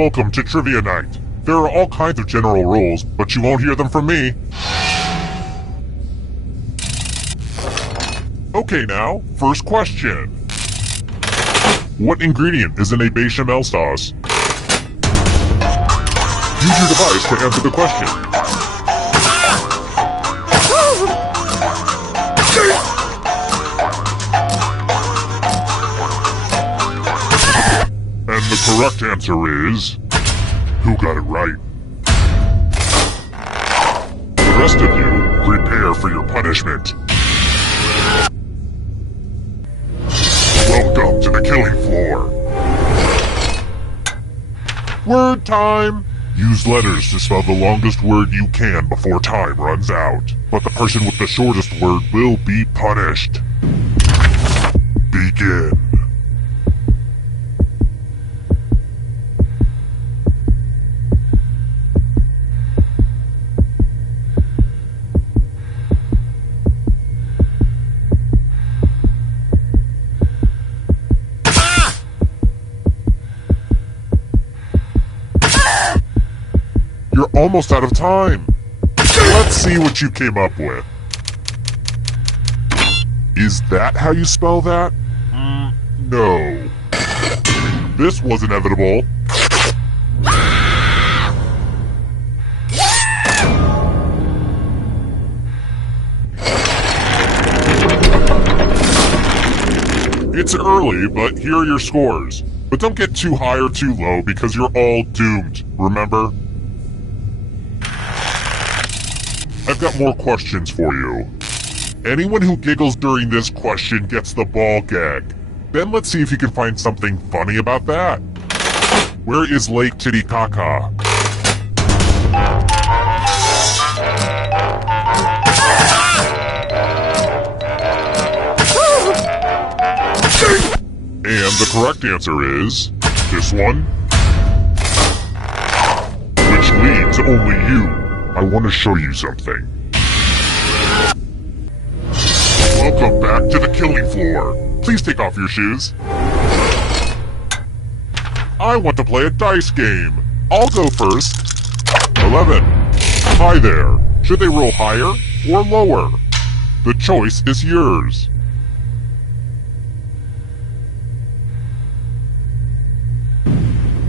Welcome to Trivia Night. There are all kinds of general rules, but you won't hear them from me. Okay now, first question. What ingredient is in a bechamel sauce? Use your device to answer the question. And the correct answer is... who got it right? The rest of you, prepare for your punishment. Welcome to the killing floor. Word time! Use letters to spell the longest word you can before time runs out. But the person with the shortest word will be punished. Begin. You're almost out of time. Let's see what you came up with. Is that how you spell that? No. This was inevitable. It's early, but here are your scores. But don't get too high or too low because you're all doomed, remember? I've got more questions for you. Anyone who giggles during this question gets the ball gag. Then let's see if you can find something funny about that. Where is Lake Titicaca? And the correct answer is... this one? Which leads only you. I want to show you something. Welcome back to the killing floor. Please take off your shoes. I want to play a dice game. I'll go first. 11. Hi there. Should they roll higher or lower? The choice is yours.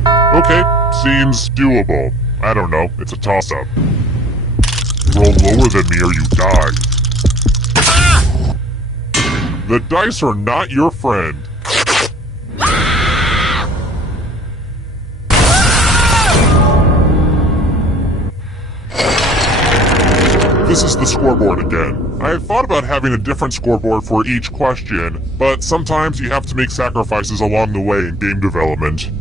Okay, seems doable. I don't know, it's a toss-up. Roll lower than me or you die. The dice are not your friend. This is the scoreboard again. I have thought about having a different scoreboard for each question, but sometimes you have to make sacrifices along the way in game development.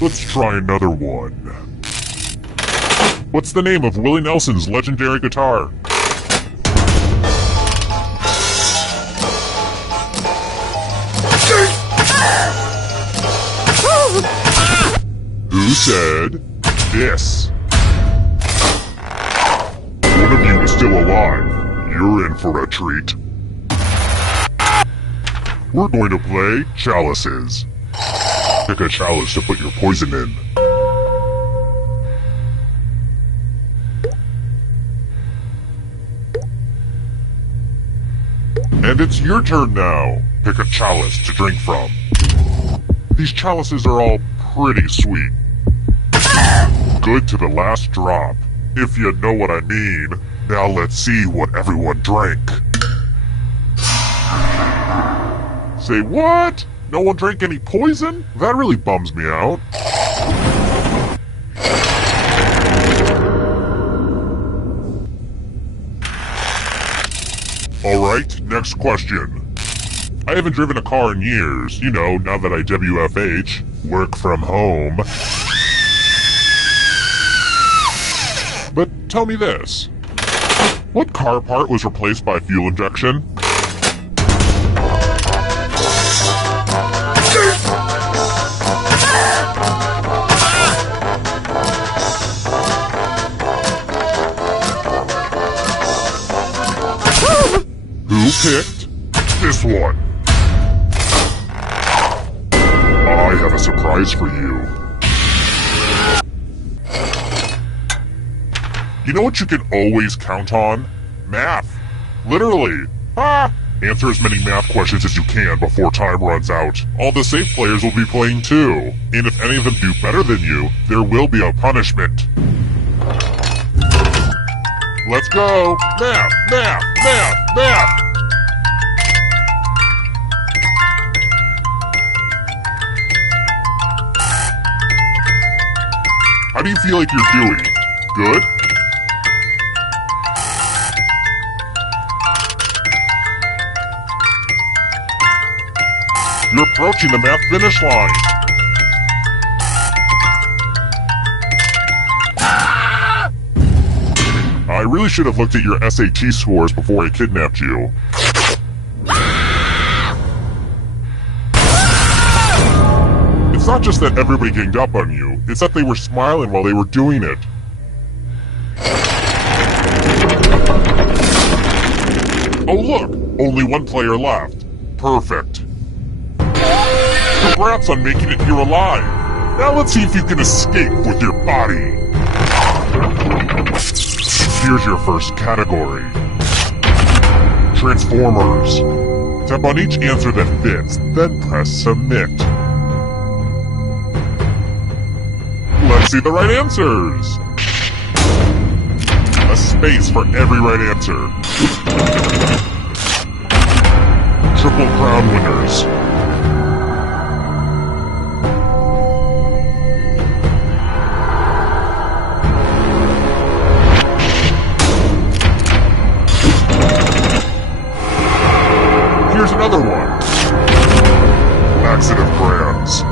Let's try another one. What's the name of Willie Nelson's legendary guitar? Who said this? One of you is still alive. You're in for a treat. We're going to play chalices. Pick a chalice to put your poison in. And it's your turn now. Pick a chalice to drink from. These chalices are all pretty sweet. Good to the last drop, if you know what I mean. Now let's see what everyone drank. Say what? No one drank any poison? That really bums me out. Alright, next question. I haven't driven a car in years, you know, now that I WFH, work from home. But tell me this. What car part was replaced by fuel injection? Who picked this one? I have a a surprise for you. You know what you can always count on? Math. Literally. Answer as many math questions as you can before time runs out. All the safe players will be playing too. And if any of them do better than you, there will be a punishment. Let's go! Math! Math! Math! Math! How do you feel like you're doing? Good? You're approaching the math finish line. I really should have looked at your SAT scores before I kidnapped you. It's not just that everybody ganged up on you, it's that they were smiling while they were doing it. Oh look! Only one player left. Perfect. Congrats on making it here alive. Now let's see if you can escape with your body. Here's your first category. Transformers. Tap on each answer that fits, then press submit. Let's see the right answers. A space for every right answer. Triple Crown winners. Here's another one. Laxative brands.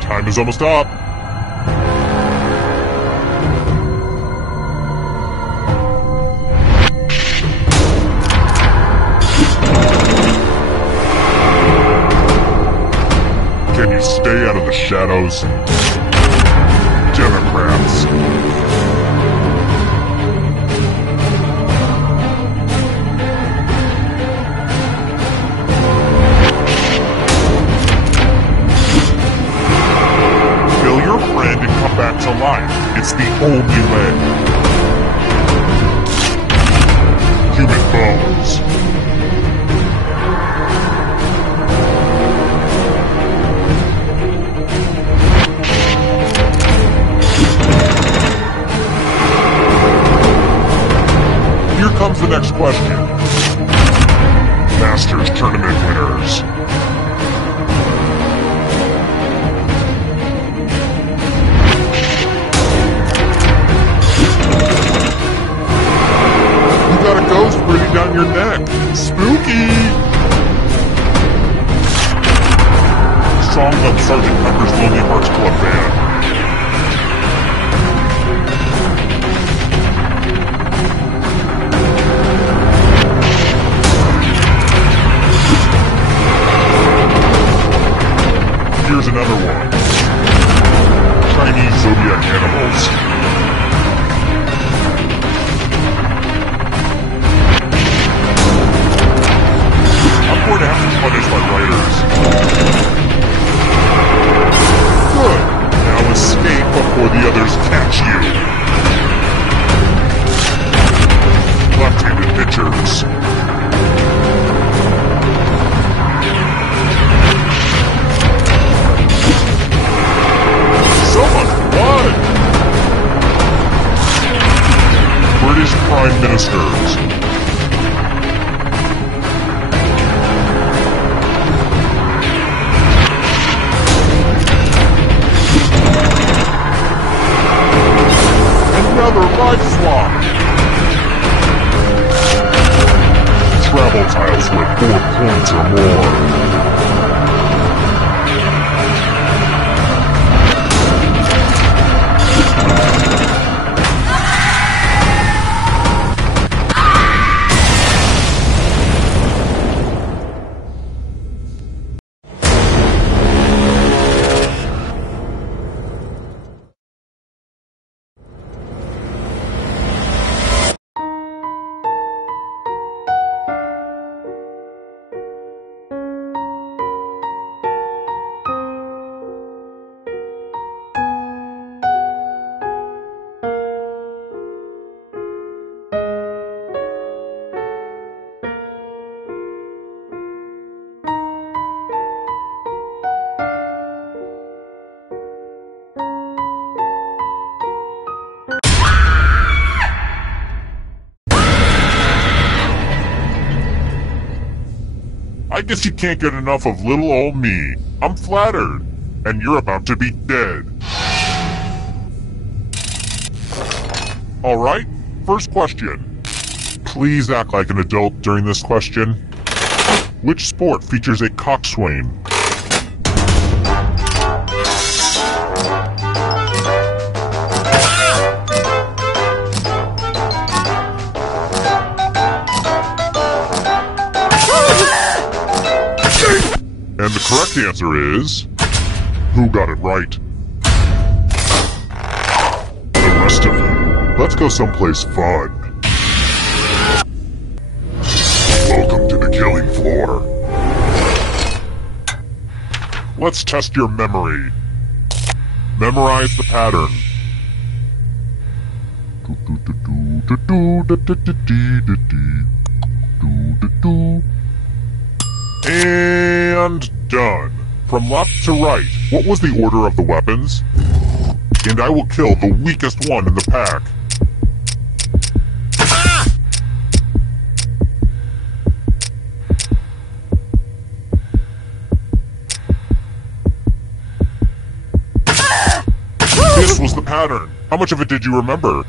Time is almost up. Can you stay out of the shadows? Democrats. Kill your friend and come back to life. It's the only way. Human bones. Here comes the next question. Masters Tournament winners. You got a ghost breathing down your neck. Spooky! Song of Sgt. Pepper's Lonely Hearts Club Band. Here's another one. Chinese zodiac animals. I'm going to have to punish my writers. Good. Now escape before the others catch you. Left-handed pitchers. So much blood! British Prime Ministers. Another life swap! Travel tiles with 4 points or more. I guess you can't get enough of little old me. I'm flattered. And you're about to be dead. Alright, first question. Please act like an adult during this question. Which sport features a coxswain? And the correct answer is... Who got it right? The rest of you, let's go someplace fun. Welcome to the killing floor. Let's test your memory. Memorize the pattern. And done. From left to right, what was the order of the weapons? And I will kill the weakest one in the pack. This was the pattern. How much of it did you remember?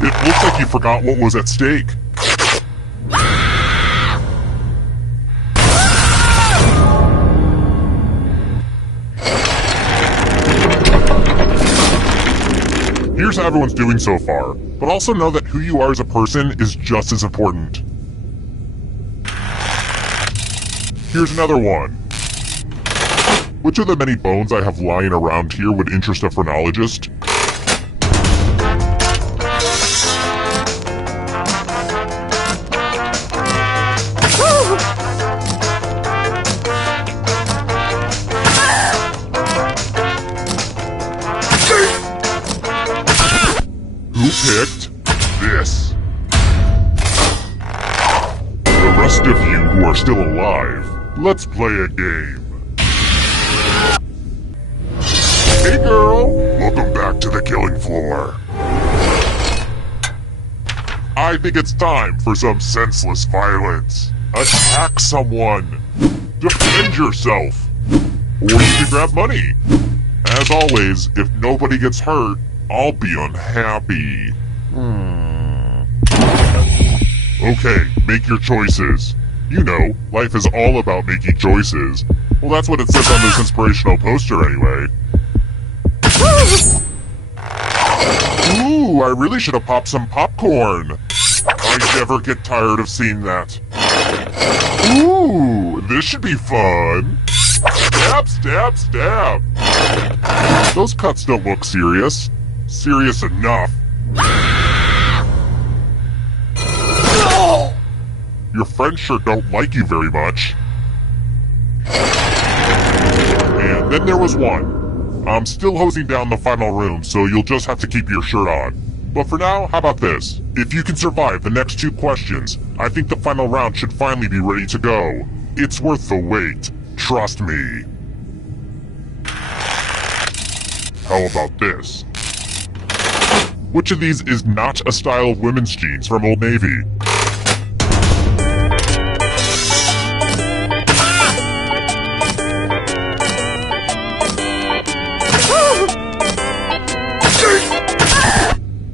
It looks like you forgot what was at stake. Here's how everyone's doing so far, but also know that who you are as a person is just as important. Here's another one. Which of the many bones I have lying around here would interest a phrenologist? Who picked this? The rest of you who are still alive, let's play a game. Hey girl, welcome back to the killing floor. I think it's time for some senseless violence. Attack someone. Defend yourself. Or you can grab money. As always, if nobody gets hurt, I'll be unhappy. Okay, make your choices. You know, life is all about making choices. Well, that's what it says on this inspirational poster anyway. Ooh, I really should have popped some popcorn. I never get tired of seeing that. Ooh, this should be fun. Stab, stab, stab. Those cuts don't look serious. Serious enough. Your friends sure don't like you very much. And then there was one. I'm still hosing down the final room, so you'll just have to keep your shirt on. But for now, how about this? If you can survive the next 2 questions, I think the final round should finally be ready to go. It's worth the wait. Trust me. How about this? Which of these is not a style of women's jeans from Old Navy?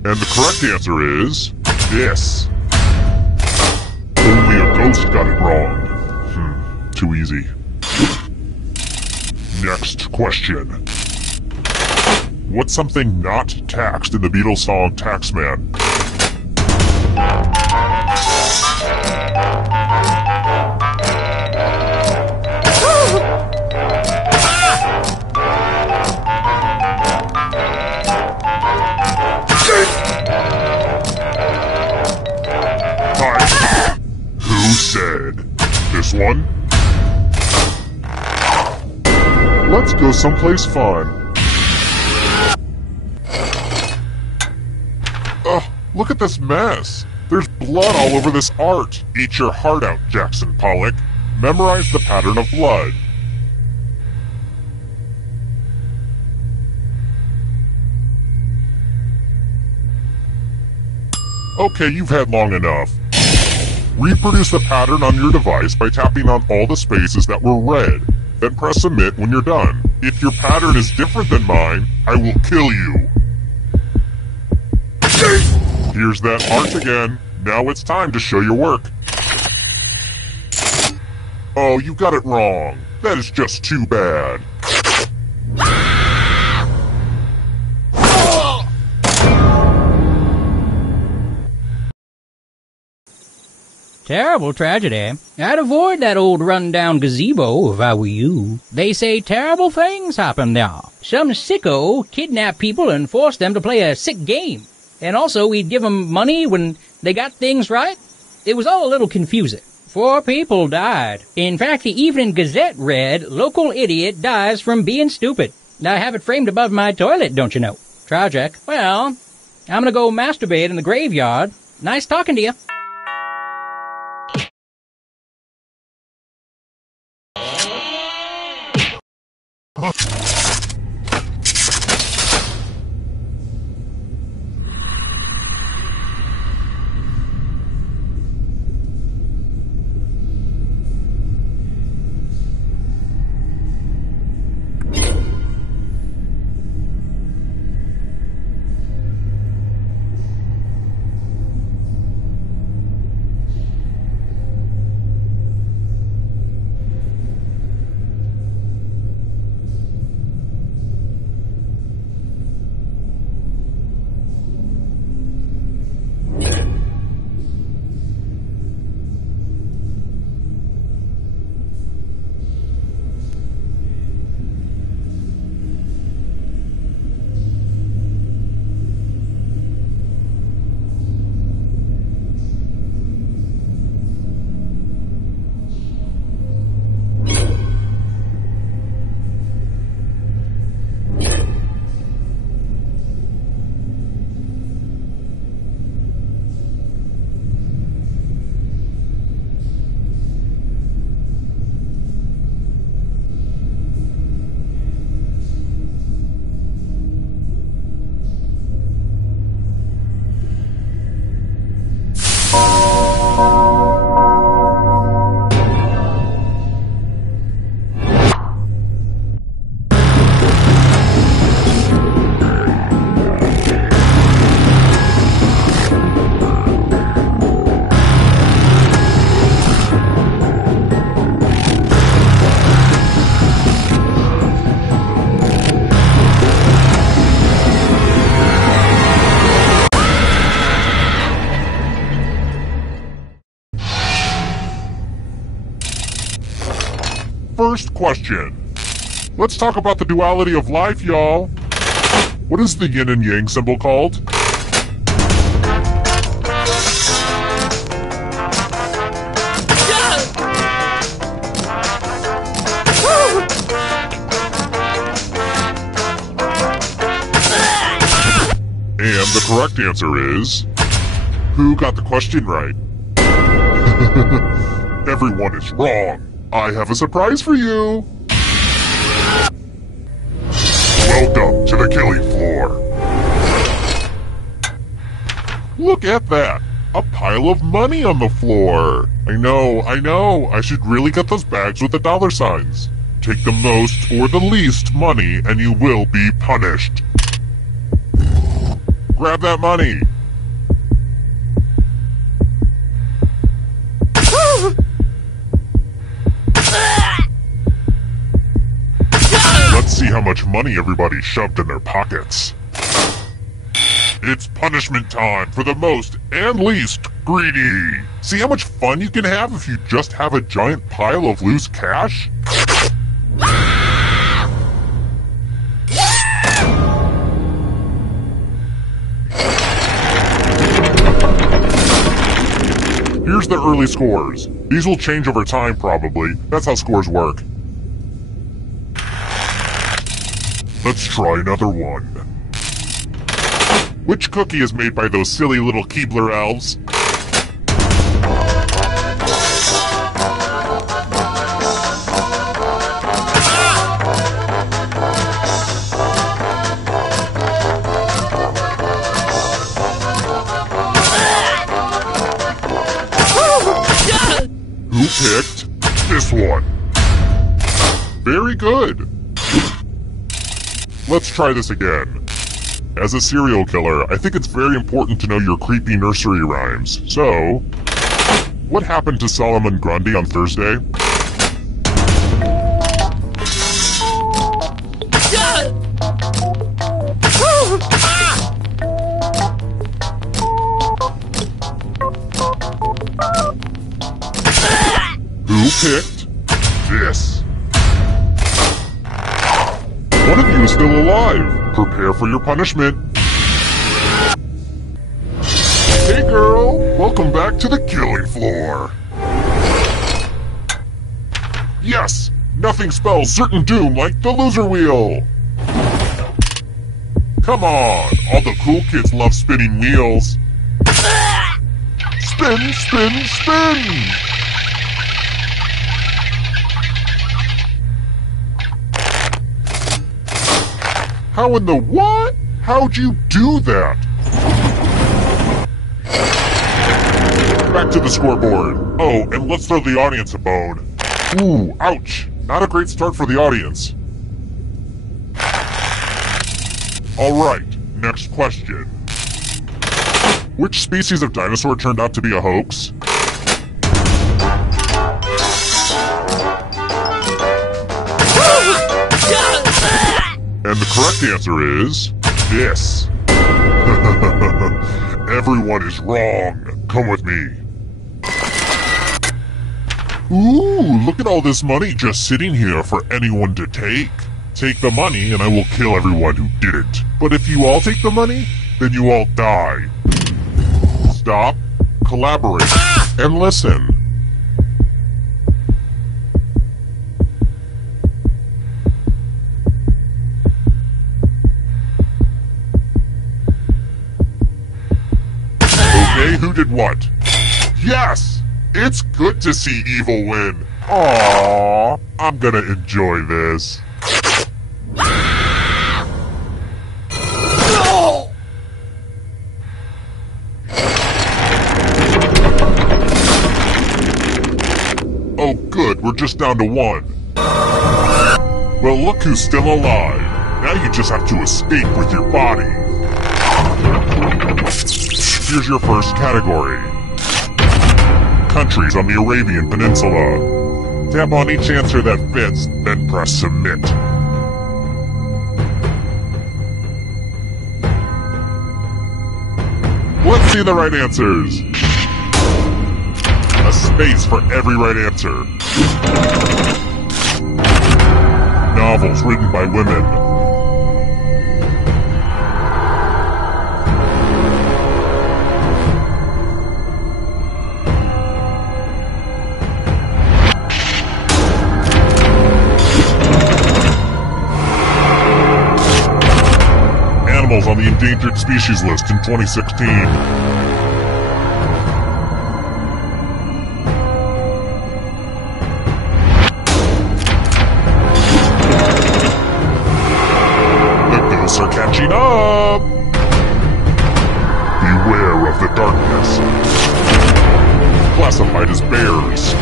And the correct answer is... this. Only a ghost got it wrong. Too easy. Next question. What's something not taxed in the Beatles song Taxman? Who said? This one? Let's go someplace fun. Ugh, look at this mess. There's blood all over this art. Eat your heart out, Jackson Pollock. Memorize the pattern of blood. Okay, you've had long enough. Reproduce the pattern on your device by tapping on all the spaces that were red. Then press submit when you're done. If your pattern is different than mine, I will kill you. Here's that art again. Now it's time to show your work. Oh, you got it wrong. That is just too bad. Terrible tragedy. I'd avoid that old run-down gazebo if I were you. They say terrible things happen there. Some sicko kidnapped people and forced them to play a sick game. And also, we'd give them money when they got things right. It was all a little confusing. 4 people died. In fact, the Evening Gazette read, "Local idiot dies from being stupid." I have it framed above my toilet, don't you know? Tragic. Well, I'm gonna go masturbate in the graveyard. Nice talking to you. First question. Let's talk about the duality of life, y'all. What is the yin and yang symbol called? And the correct answer is... Who got the question right? Everyone is wrong. I have a surprise for you. Welcome to the killing floor. Look at that. A pile of money on the floor. I know. I should really get those bags with the dollar signs. Take the most or the least money and you will be punished. Grab that money. Let's see how much money everybody shoved in their pockets. It's punishment time for the most and least greedy. See how much fun you can have if you just have a giant pile of loose cash? Here's the early scores. These will change over time, probably. That's how scores work. Let's try another one. Which cookie is made by those silly little Keebler elves? Who picked this one? Very good. Let's try this again. As a serial killer, I think it's very important to know your creepy nursery rhymes. So, what happened to Solomon Grundy on Thursday? Who picked this? One of you is still alive. Prepare for your punishment. Hey girl, welcome back to the killing floor. Yes, nothing spells certain doom like the loser wheel. Come on, all the cool kids love spinning wheels. Spin, spin, spin! How in the what? How'd you do that? Back to the scoreboard. Oh, and let's throw the audience a bone. Ooh, ouch. Not a great start for the audience. Alright, next question. Which species of dinosaur turned out to be a hoax? And the correct answer is this. Everyone is wrong. Come with me. Ooh, look at all this money just sitting here for anyone to take. Take the money and I will kill everyone who didn't. But if you all take the money, then you all die. Stop, collaborate, and listen. Okay, who did what? Yes! It's good to see evil win. Aww, I'm gonna enjoy this. Oh good, we're just down to one. Well, look who's still alive. Now you just have to escape with your body. Here's your first category. Countries on the Arabian Peninsula. Tap on each answer that fits, then press submit. Let's see the right answers. A space for every right answer. Novels written by women. Animals on the endangered species list in 2016. Are catching up! Beware of the darkness. Classified as bears.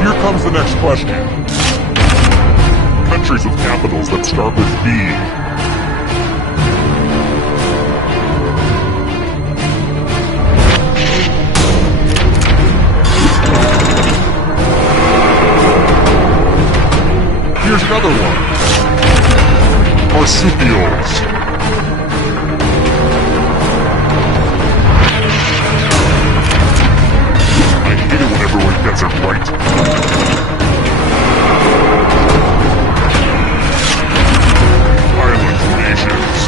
Here comes the next question. Countries with capitals that start with B. Here's another one. Marsupials. I hate it when everyone gets it right. Island nations.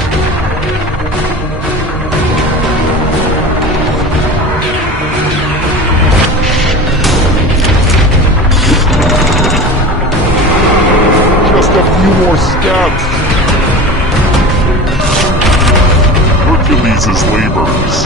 Just a few more steps. Hercules' labors.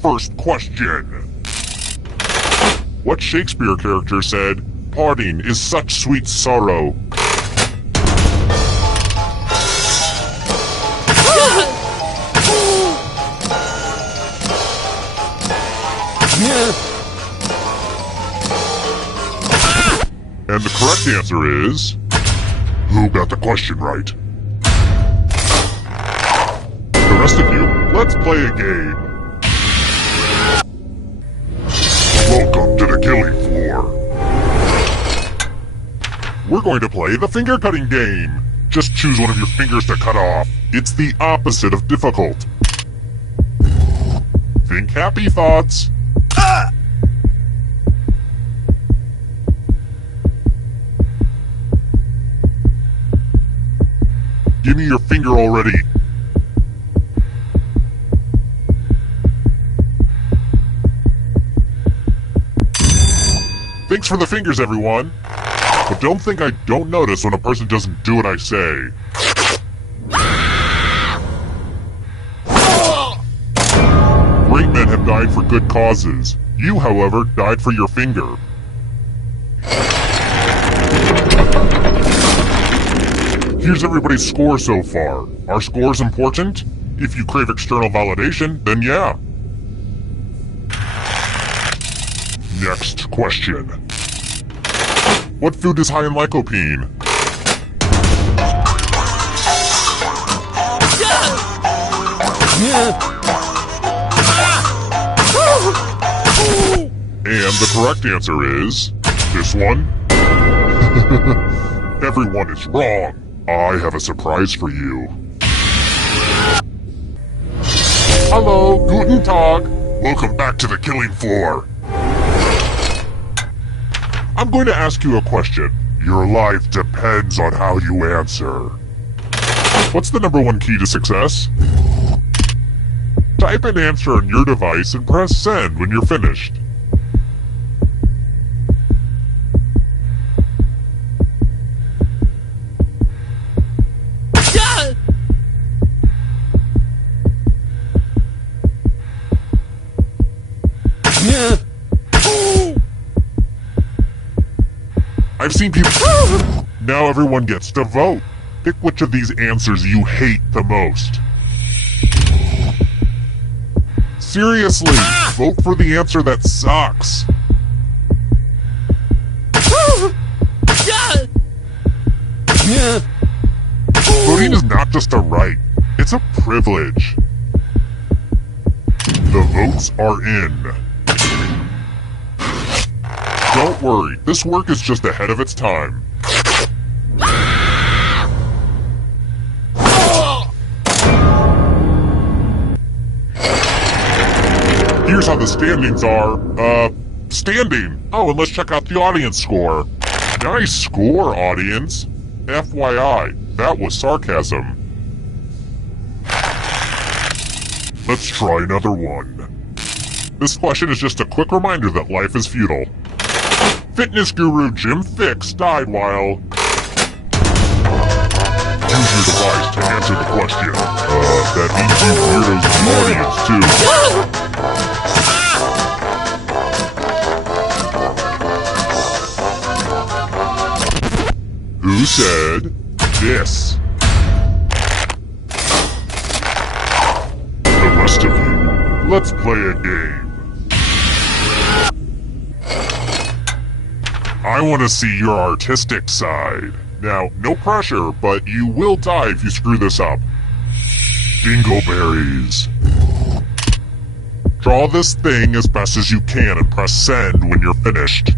First question. What Shakespeare character said, "Parting is such sweet sorrow"? And the correct answer is... Who got the question right? The rest of you, let's play a game. Welcome to the killing floor. We're going to play the finger cutting game. Just choose one of your fingers to cut off. It's the opposite of difficult. Think happy thoughts. Give me your finger already. Thanks for the fingers, everyone. But don't think I don't notice when a person doesn't do what I say. Great men have died for good causes. You, however, died for your finger. Here's everybody's score so far. Are scores important? If you crave external validation, then yeah. Next question. What food is high in lycopene? And the correct answer is... this one? Everyone is wrong. I have a surprise for you. Hello, guten Tag. Welcome back to the killing floor. I'm going to ask you a question. Your life depends on how you answer. What's the #1 key to success? Type an answer on your device and press send when you're finished. I've seen people... Now everyone gets to vote. Pick which of these answers you hate the most. Seriously, vote for the answer that sucks. Voting is not just a right, it's a privilege. The votes are in. Don't worry, this work is just ahead of its time. Here's how the standings are. Standing. Oh, and let's check out the audience score. Nice score, audience. FYI, that was sarcasm. Let's try another one. This question is just a quick reminder that life is futile. Fitness guru Jim Fixx died while... Use your device to answer the question. That means you weirdos in the audience, too. Who said this? The rest of you, let's play a game. I want to see your artistic side. Now, no pressure, but you will die if you screw this up. Dingleberries. Draw this thing as best as you can and press send when you're finished.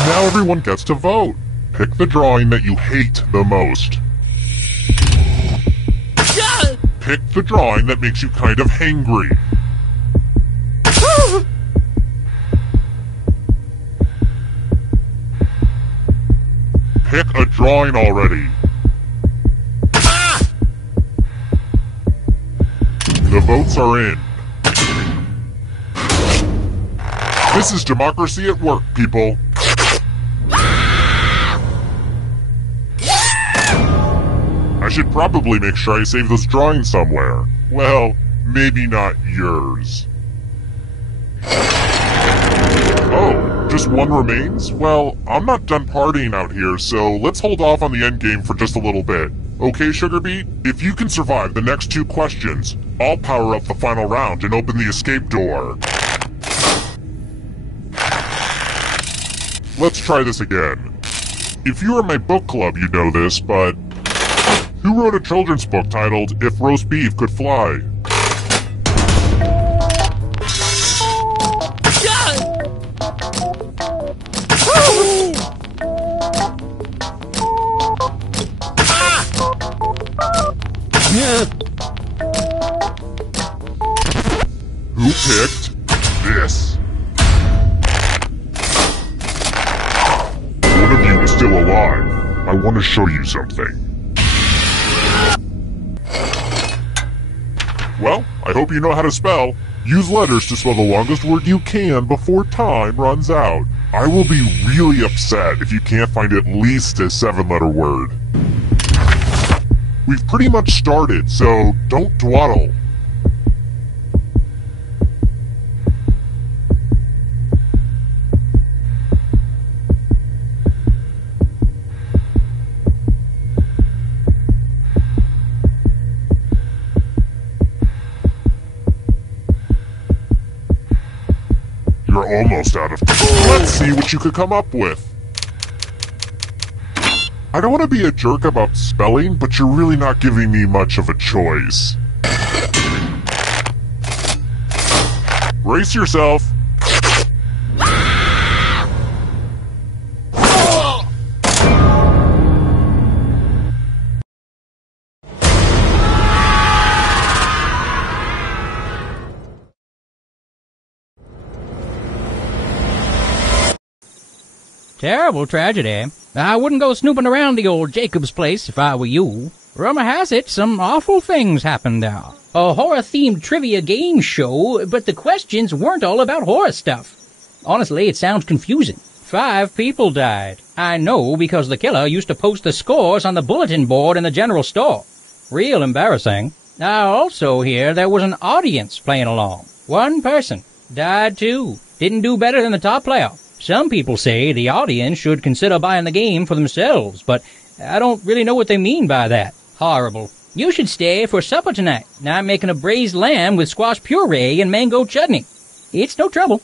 Now everyone gets to vote. Pick the drawing that you hate the most. Pick the drawing that makes you kind of hangry. Pick a drawing already. The votes are in. This is democracy at work, people. I should probably make sure I save those drawings somewhere. Well, maybe not yours. Oh, just one remains? Well, I'm not done partying out here, so let's hold off on the endgame for just a little bit. Okay, Sugarbeet? If you can survive the next 2 questions, I'll power up the final round and open the escape door. Let's try this again. If you are in my book club, you know this, but who wrote a children's book titled If Roast Beef Could Fly? Who picked this? One of you is still alive. I want to show you something. Well, I hope you know how to spell. Use letters to spell the longest word you can before time runs out. I will be really upset if you can't find at least a 7-letter word. We've pretty much started, so don't dawdle. You're almost out of time. Let's see what you could come up with. I don't want to be a jerk about spelling, but you're really not giving me much of a choice. Brace yourself. Terrible tragedy. I wouldn't go snooping around the old Jacob's place if I were you. Rumor has it some awful things happened there. A horror-themed trivia game show, but the questions weren't all about horror stuff. Honestly, it sounds confusing. 5 people died. I know because the killer used to post the scores on the bulletin board in the general store. Real embarrassing. I also hear there was an audience playing along. 1 person died too. Didn't do better than the top player. Some people say the audience should consider buying the game for themselves, but I don't really know what they mean by that. Horrible. You should stay for supper tonight. I'm making a braised lamb with squash puree and mango chutney. It's no trouble.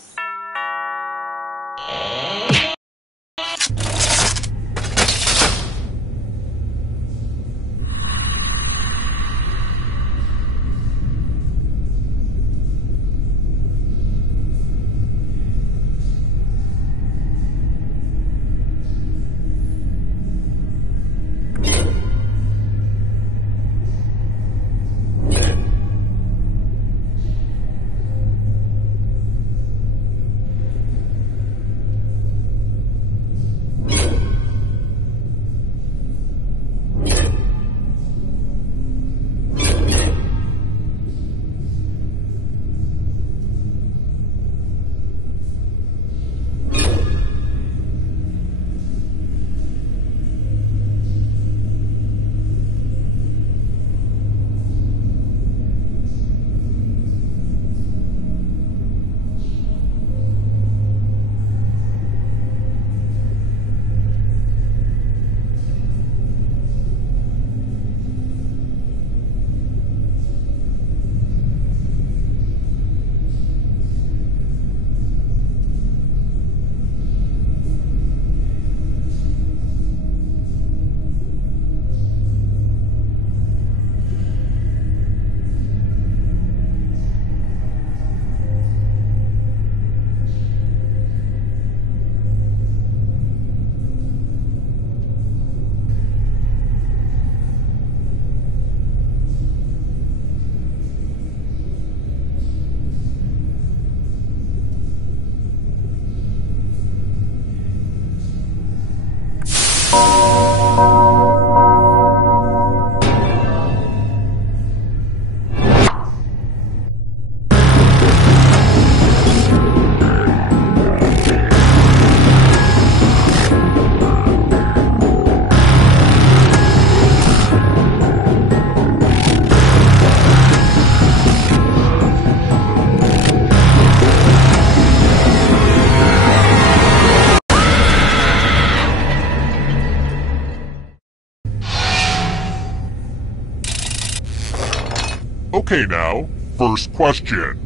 Okay now, first question.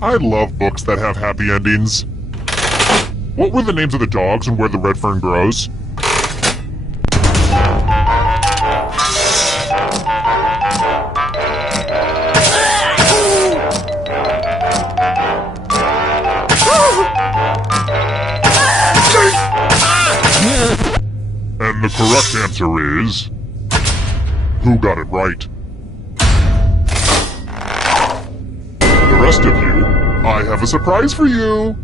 I love books that have happy endings. What were the names of the dogs and where the red fern grows? And the correct answer is... Who got it right? The rest of you, I have a surprise for you!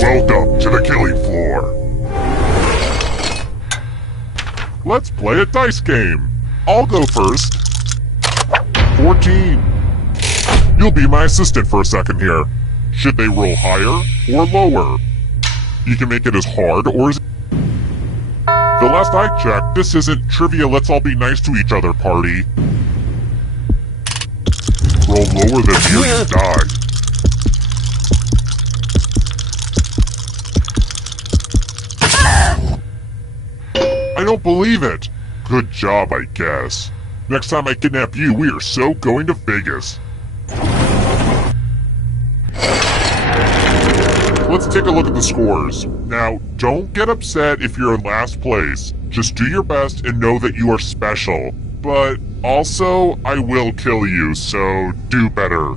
Welcome to the killing floor. Let's play a dice game. I'll go first. 14. You'll be my assistant for a second here. Should they roll higher or lower? You can make it as hard or as... The last I checked, this isn't trivia let's all be nice to each other party. Roll lower than here you die. I don't believe it. Good job, I guess. Next time I kidnap you, we are so going to Vegas. Let's take a look at the scores. Now, don't get upset if you're in last place. Just do your best and know that you are special. But also, I will kill you, so do better.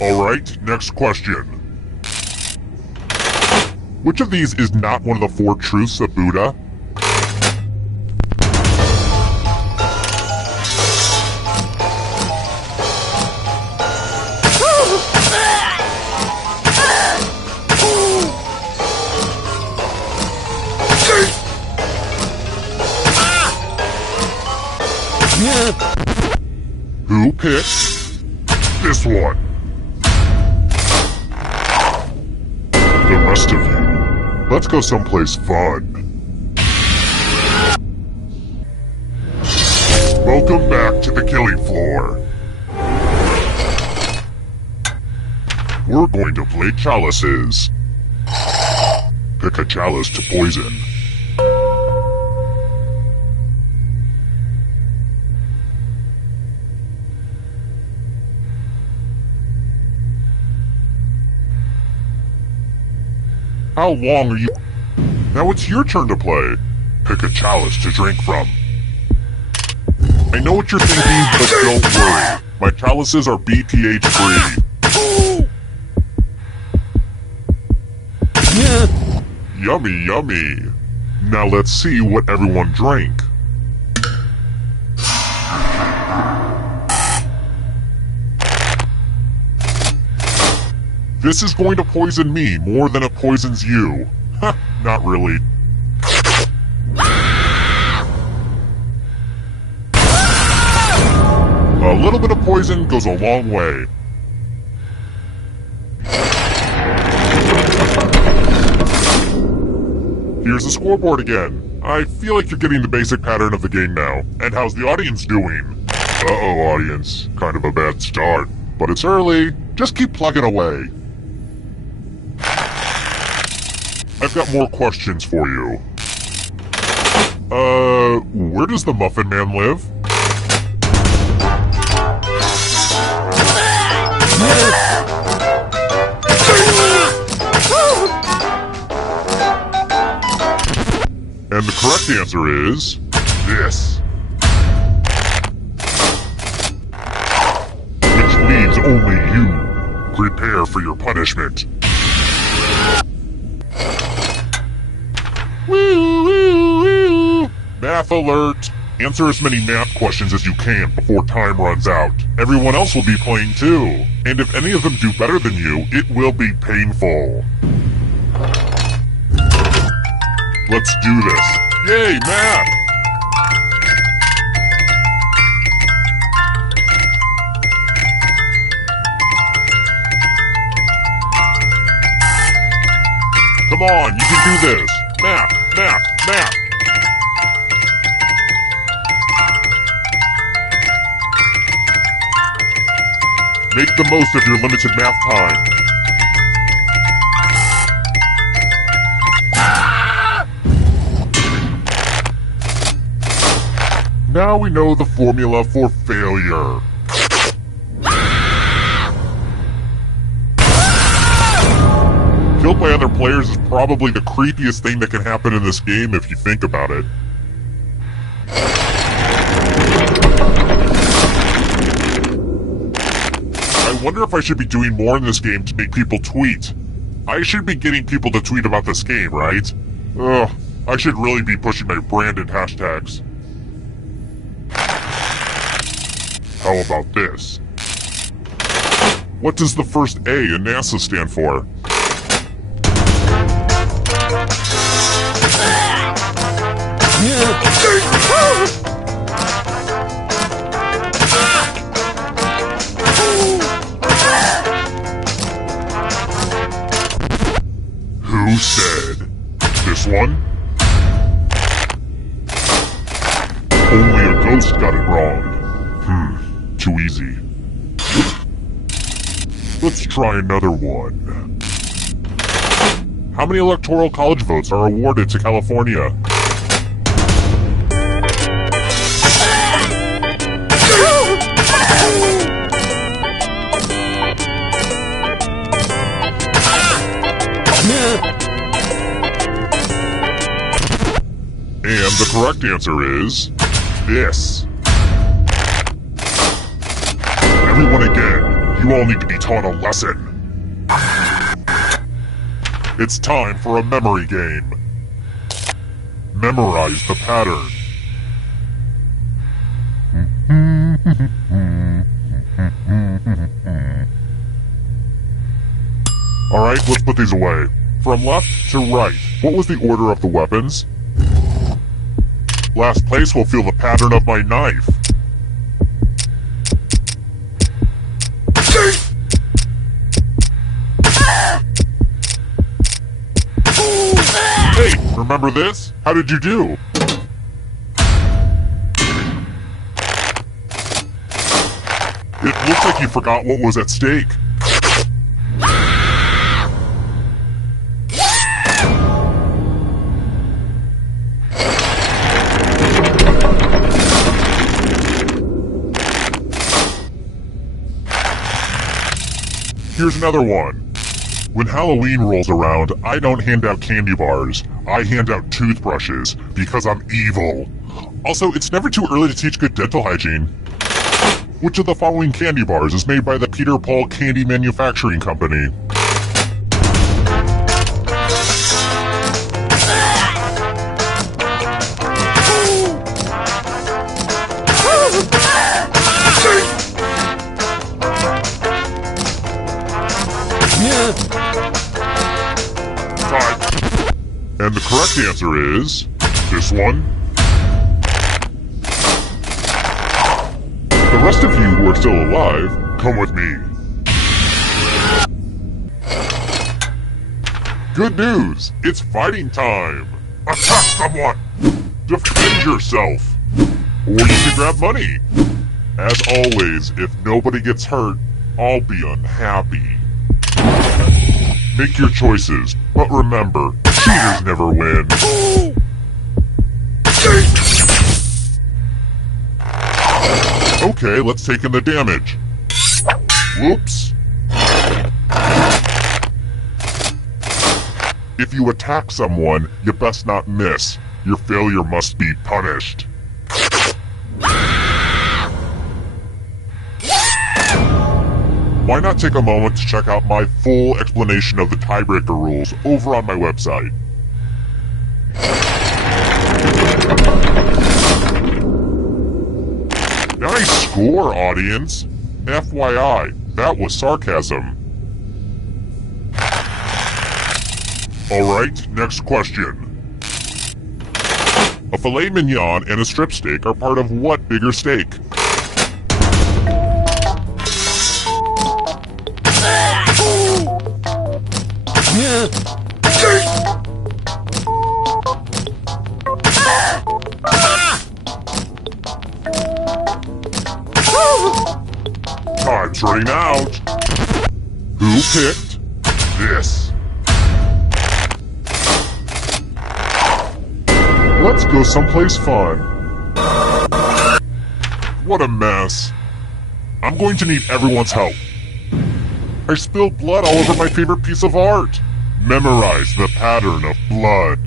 Alright, next question. Which of these is not one of the 4 truths of Buddha? Who picked this one? The rest of you, let's go someplace fun. Welcome back to the killing floor. We're going to play chalices. Pick a chalice to poison. How long are you... Now it's your turn to play. Pick a chalice to drink from. I know what you're thinking, but don't worry. My chalices are BPH free. Yummy, yummy. Now let's see what everyone drank. This is going to poison me more than it poisons you. Ha, not really. A little bit of poison goes a long way. Here's the scoreboard again. I feel like you're getting the basic pattern of the game now. And how's the audience doing? Uh-oh, audience. Kind of a bad start. But it's early. Just keep plugging away. I've got more questions for you. Where does the Muffin Man live? And the correct answer is... this. Which leaves only you. Prepare for your punishment. Woo, woo, woo. Math alert! Answer as many math questions as you can before time runs out. Everyone else will be playing too. And if any of them do better than you, it will be painful. Let's do this. Yay, math! Come on, you can do this. Math, math, math. Make the most of your limited math time. Now we know the formula for failure. Killed by other players is probably the creepiest thing that can happen in this game if you think about it. I wonder if I should be doing more in this game to make people tweet. I should be getting people to tweet about this game, right? Ugh, I should really be pushing my branded hashtags. How about this? What does the first A in NASA stand for? Who said? This one? Only a ghost got it wrong. Too easy. Let's try another one. How many electoral college votes are awarded to California? And the correct answer is this. Everyone again, you all need to be taught a lesson. It's time for a memory game. Memorize the pattern. Alright, let's put these away. From left to right, what was the order of the weapons? Last place will feel the pattern of my knife. Hey, remember this? How did you do? It looks like you forgot what was at stake. Here's another one. When Halloween rolls around, I don't hand out candy bars. I hand out toothbrushes, because I'm evil. Also, it's never too early to teach good dental hygiene. Which of the following candy bars is made by the Peter Paul Candy Manufacturing Company? And the correct answer is this one. The rest of you who are still alive, come with me. Good news! It's fighting time! Attack someone! Defend yourself! Or you can grab money! As always, if nobody gets hurt, I'll be unhappy. Make your choices, but remember, cheaters never win. Okay, let's take in the damage. Whoops. If you attack someone, you best not miss. Your failure must be punished. Why not take a moment to check out my full explanation of the tiebreaker rules over on my website. Nice score, audience! FYI, that was sarcasm. Alright, next question. A filet mignon and a strip steak are part of what bigger steak? Time's running out. Who picked this? Let's go someplace fun. What a mess. I'm going to need everyone's help. I spilled blood all over my favorite piece of art. Memorize the pattern of blood.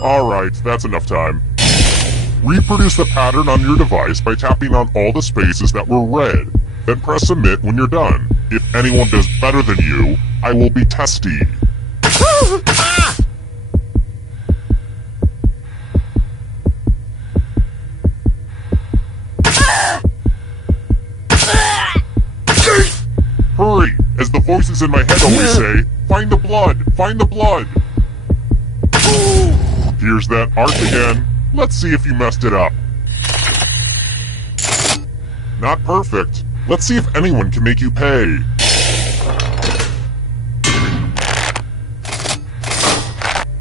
Alright, that's enough time. Reproduce the pattern on your device by tapping on all the spaces that were red. Then press submit when you're done. If anyone does better than you, I will be testy. Hurry! As the voices in my head always say, find the blood! Find the blood! Here's that art again. Let's see if you messed it up. Not perfect. Let's see if anyone can make you pay.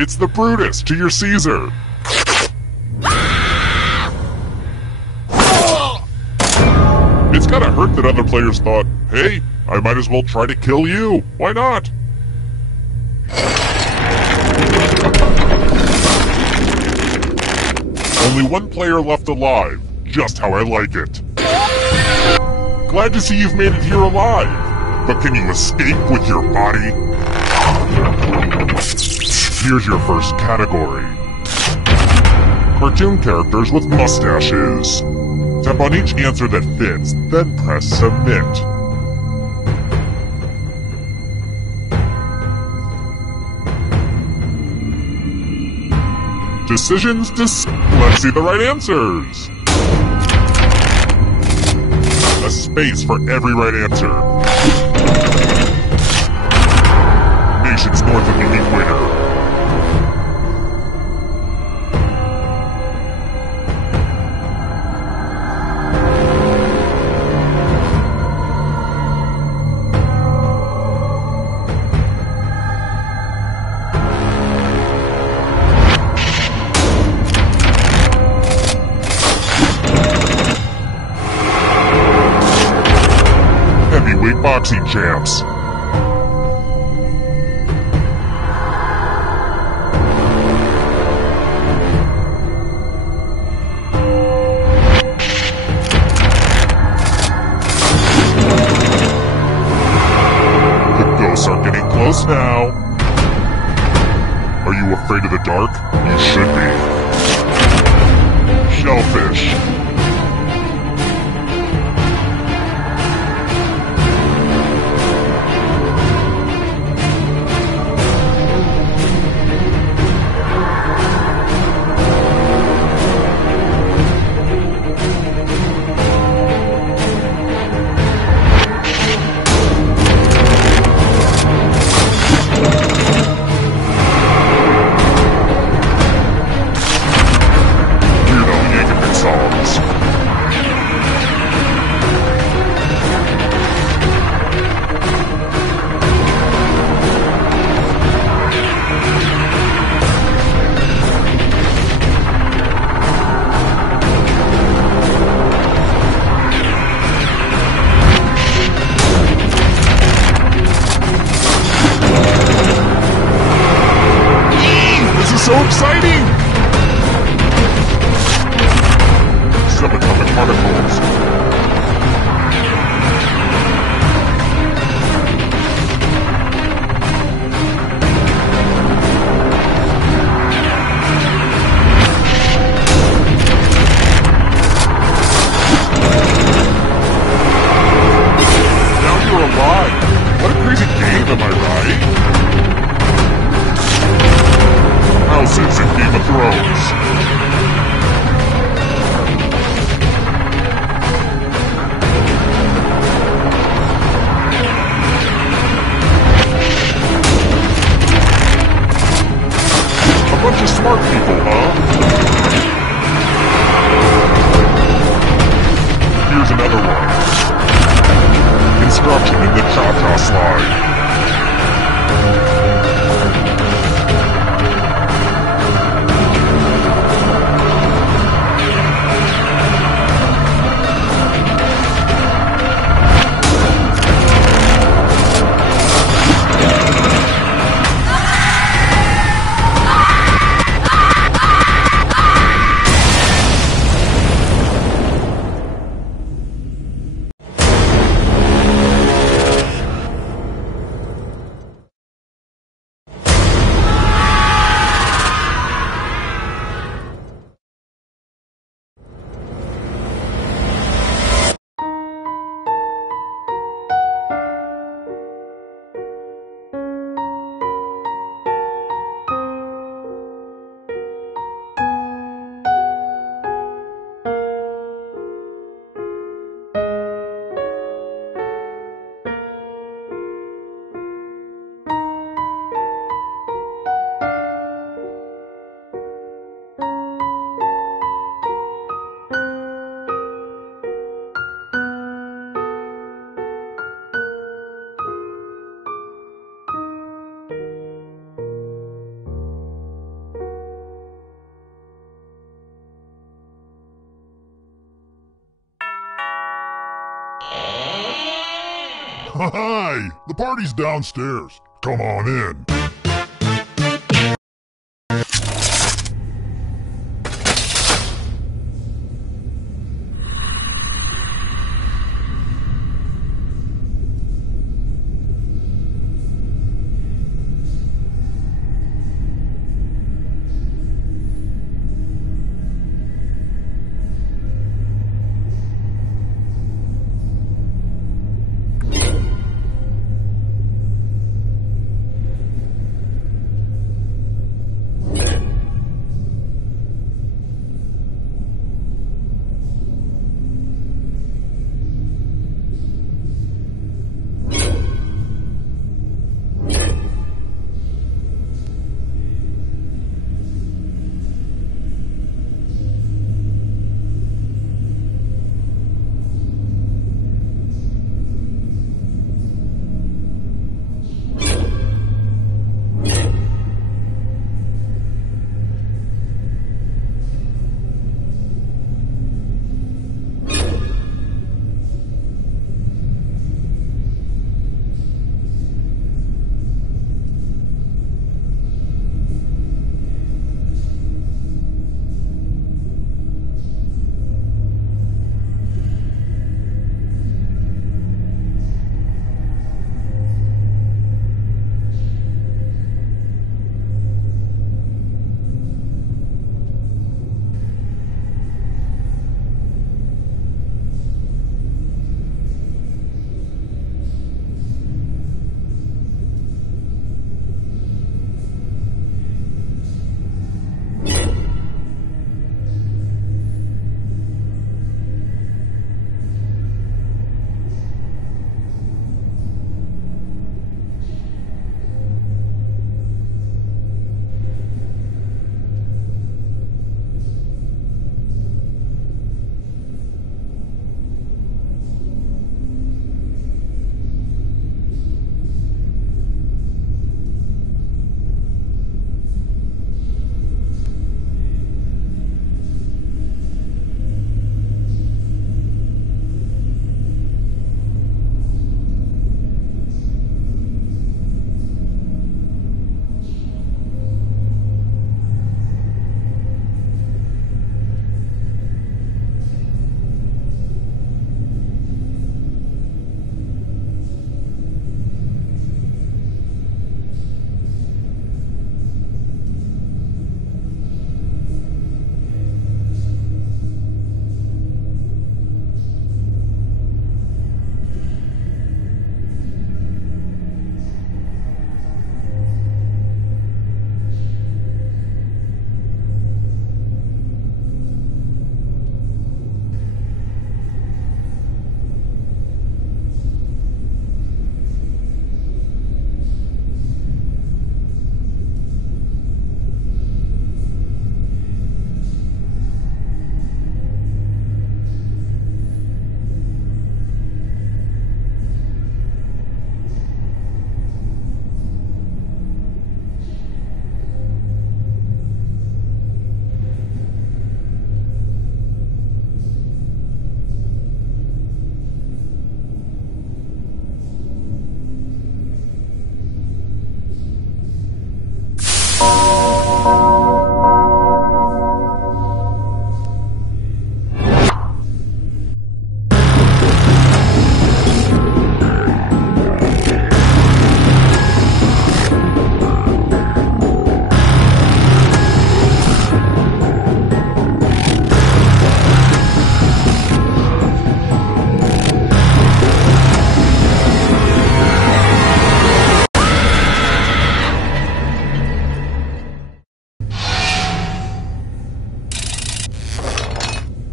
It's the Brutus to your Caesar. It's gotta hurt that other players thought, hey, I might as well try to kill you. Why not? Only one player left alive. Just how I like it. Glad to see you've made it here alive. But can you escape with your body? Here's your first category. Cartoon characters with mustaches. Tap on each answer that fits, then press submit. Decisions let's see the right answers. A space for every right answer. Nations north of the equator. Heavyweight boxing champs. The ghosts are getting close now. Are you afraid of the dark? You should be. Shellfish. Songs. Hi! The party's downstairs. Come on in.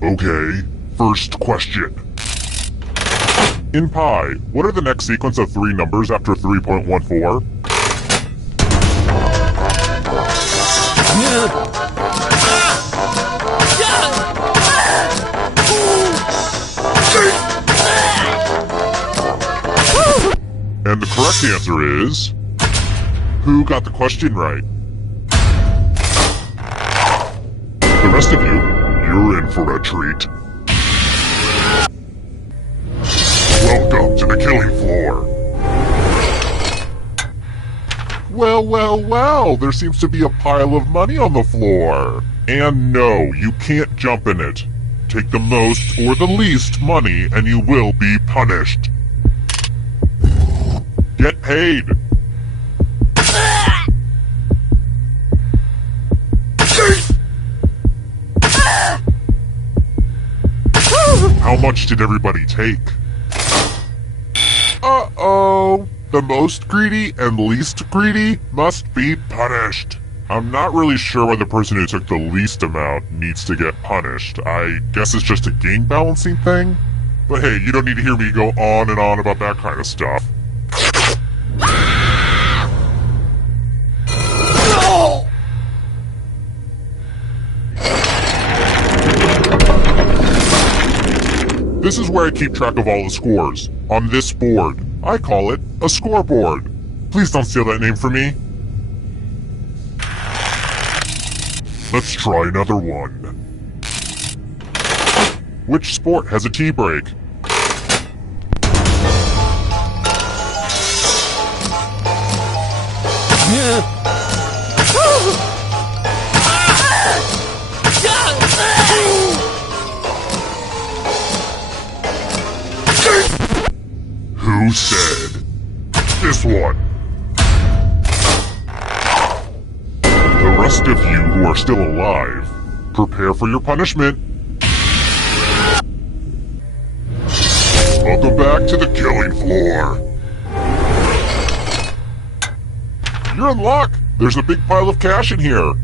Okay, first question. In pi, what are the next sequence of three numbers after 3.14? And the correct answer is... Who got the question right? The rest of you, you're in for a treat. Welcome to the killing floor. Well, there seems to be a pile of money on the floor. And no, you can't jump in it. Take the most or the least money and you will be punished. Get paid. How much did everybody take? Uh-oh. The most greedy and least greedy must be punished. I'm not really sure why the person who took the least amount needs to get punished. I guess it's just a game balancing thing? But hey, you don't need to hear me go on and on about that kind of stuff. This is where I keep track of all the scores. On this board. I call it a scoreboard. Please don't steal that name from me. Let's try another one. Which sport has a tea break? Who said? This one. The rest of you who are still alive, prepare for your punishment. Welcome back to the killing floor. You're in luck. There's a big pile of cash in here.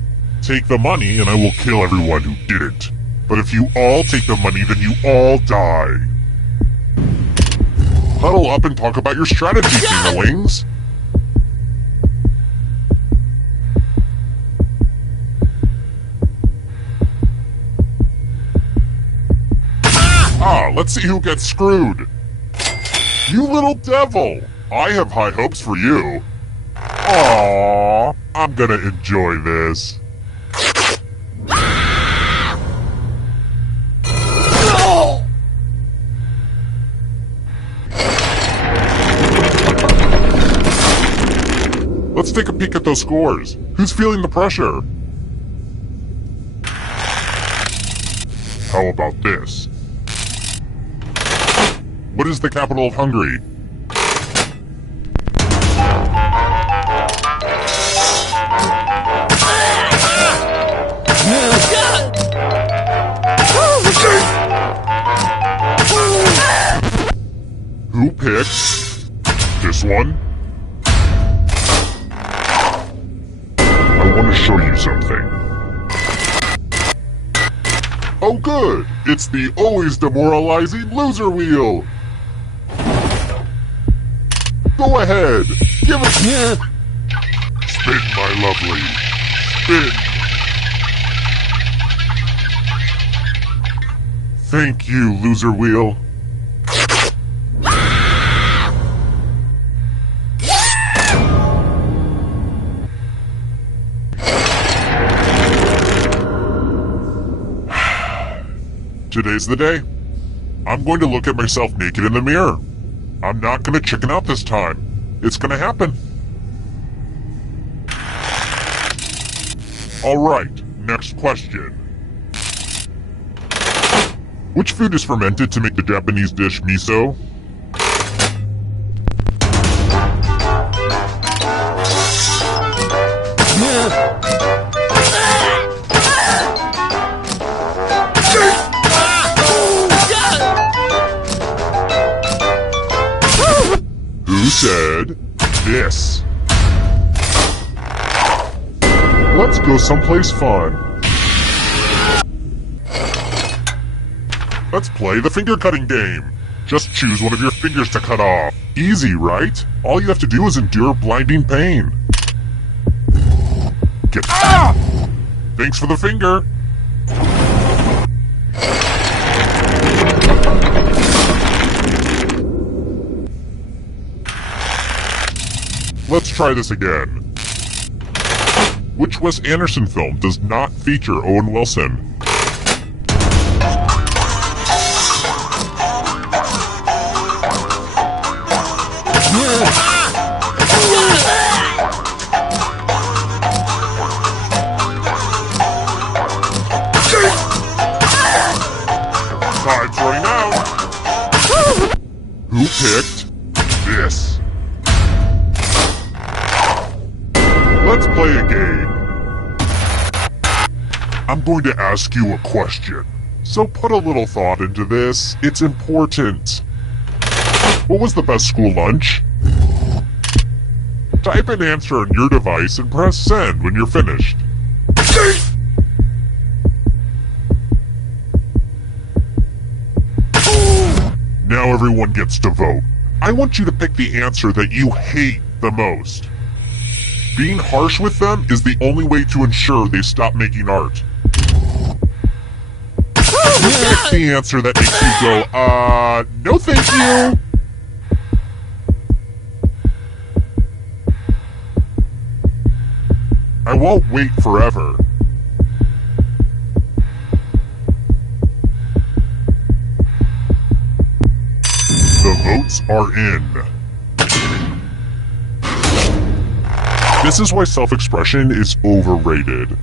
Take the money and I will kill everyone who didn't. But if you all take the money, then you all die. Huddle up and talk about your strategy, fingerlings. Let's see who gets screwed. You little devil! I have high hopes for you. Aww, I'm gonna enjoy this. Let's take a peek at those scores. Who's feeling the pressure? How about this? What is the capital of Hungary? Who picked this one? I want to show you something. Oh good! It's the always demoralizing loser wheel! Go ahead! Give it... Spin, my lovely. Spin. Thank you, loser wheel. Today's the day. I'm going to look at myself naked in the mirror. I'm not going to chicken out this time. It's going to happen. Alright, next question. Which food is fermented to make the Japanese dish miso? Who said this? Let's go someplace fun. Let's play the finger cutting game. Just choose one of your fingers to cut off. Easy, right? All you have to do is endure blinding pain. Get... Ah! Thanks for the finger. Let's try this again. Which Wes Anderson film does not feature Owen Wilson? picked this. Let's play a game. I'm going to ask you a question, so put a little thought into this. It's important. What was the best school lunch? Type an answer on your device and press send when you're finished. Now everyone gets to vote. I want you to pick the answer that you hate the most. Being harsh with them is the only way to ensure they stop making art. Pick the answer that makes you go, no thank you. I won't wait forever. The votes are in. This is why self-expression is overrated.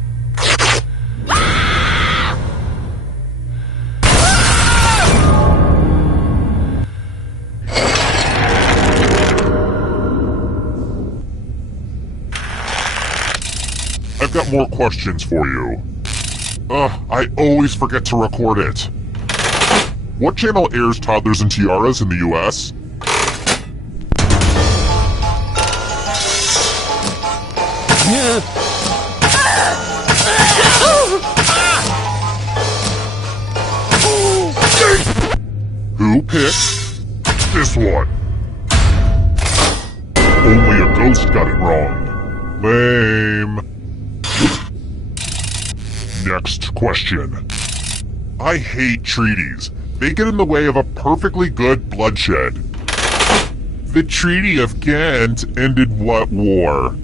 I've got more questions for you. I always forget to record it. What channel airs Toddlers and Tiaras in the US? Who picked this one? Only a ghost got it wrong. Lame. Next question. I hate treaties. They get in the way of a perfectly good bloodshed. The Treaty of Ghent ended what war?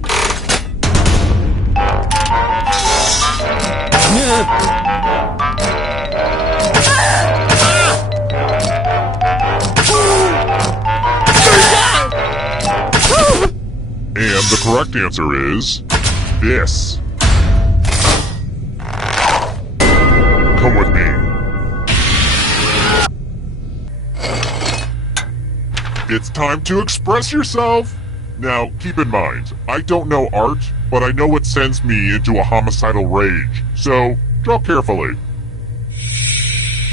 And the correct answer is this. Come with me. It's time to express yourself! Now, keep in mind, I don't know art, but I know it sends me into a homicidal rage, so draw carefully.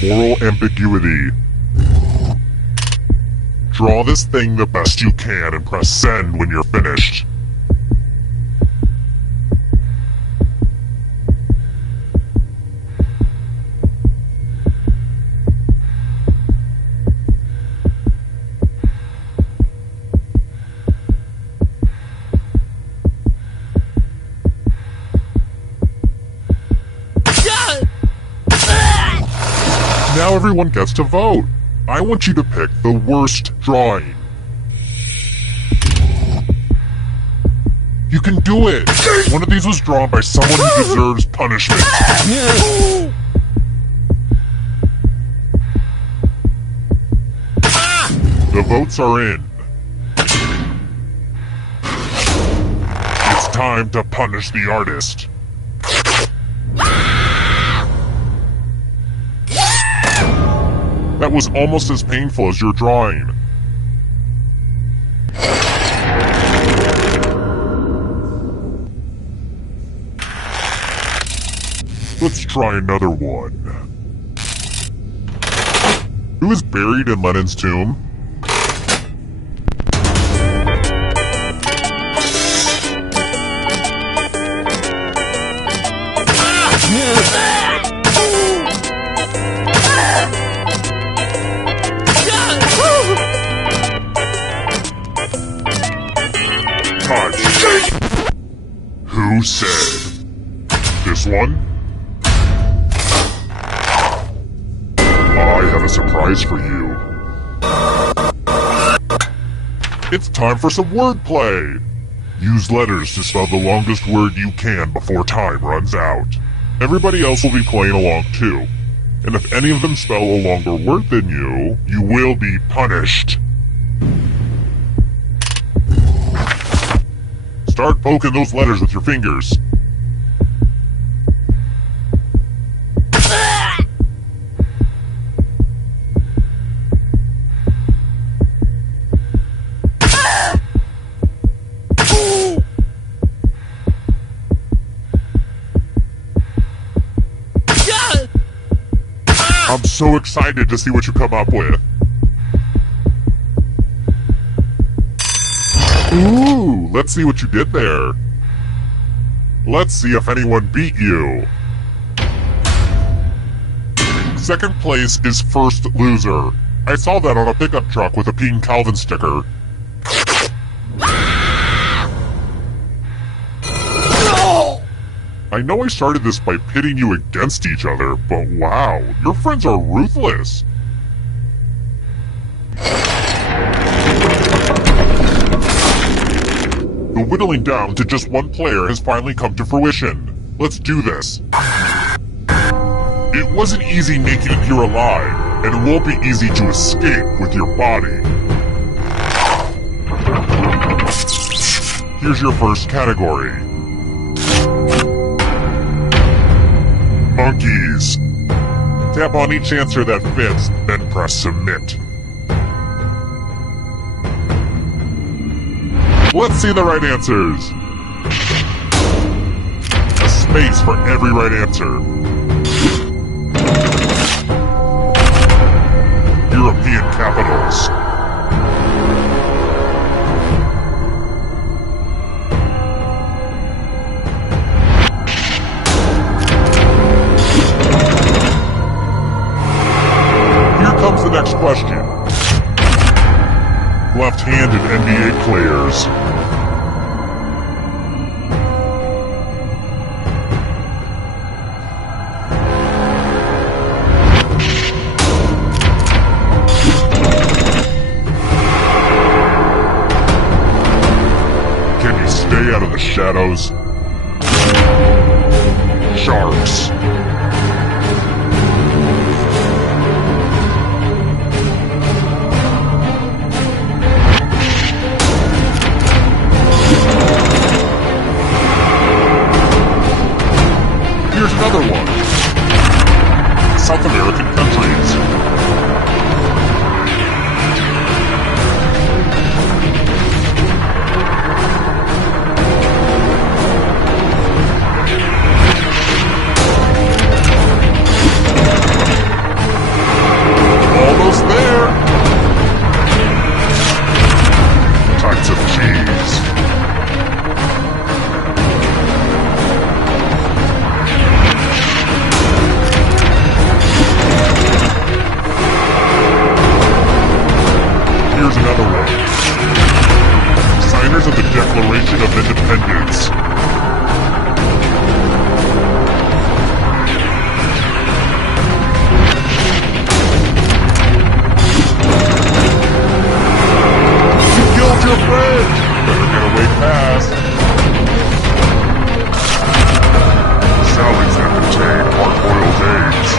Moral ambiguity. Draw this thing the best you can and press send when you're finished. Now everyone gets to vote. I want you to pick the worst drawing. You can do it! One of these was drawn by someone who deserves punishment. The votes are in. It's time to punish the artist. That was almost as painful as your drawing. Let's try another one. Who is buried in Lenin's tomb? Who said? This one? I have a surprise for you. It's time for some wordplay! Use letters to spell the longest word you can before time runs out. Everybody else will be playing along too. And if any of them spell a longer word than you, you will be punished. Start poking those letters with your fingers. I'm so excited to see what you come up with. Ooh, let's see what you did there. Let's see if anyone beat you. Second place is first loser. I saw that on a pickup truck with a Pete Calvin sticker. I know I started this by pitting you against each other, but wow, your friends are ruthless. The whittling down to just one player has finally come to fruition. Let's do this. It wasn't easy making it here alive, and it won't be easy to escape with your body. Here's your first category. Monkeys. Tap on each answer that fits, then press submit. Let's see the right answers. A space for every right answer. European capitals. Comes the next question. Left-handed NBA players. Can you stay out of the shadows? Sharks. Here's another one. South American countries. Almost there. Types of cheese. Here's another one. Signers of the Declaration of Independence. You killed your friend! Better get away fast. Salads that contain hard-boiled eggs.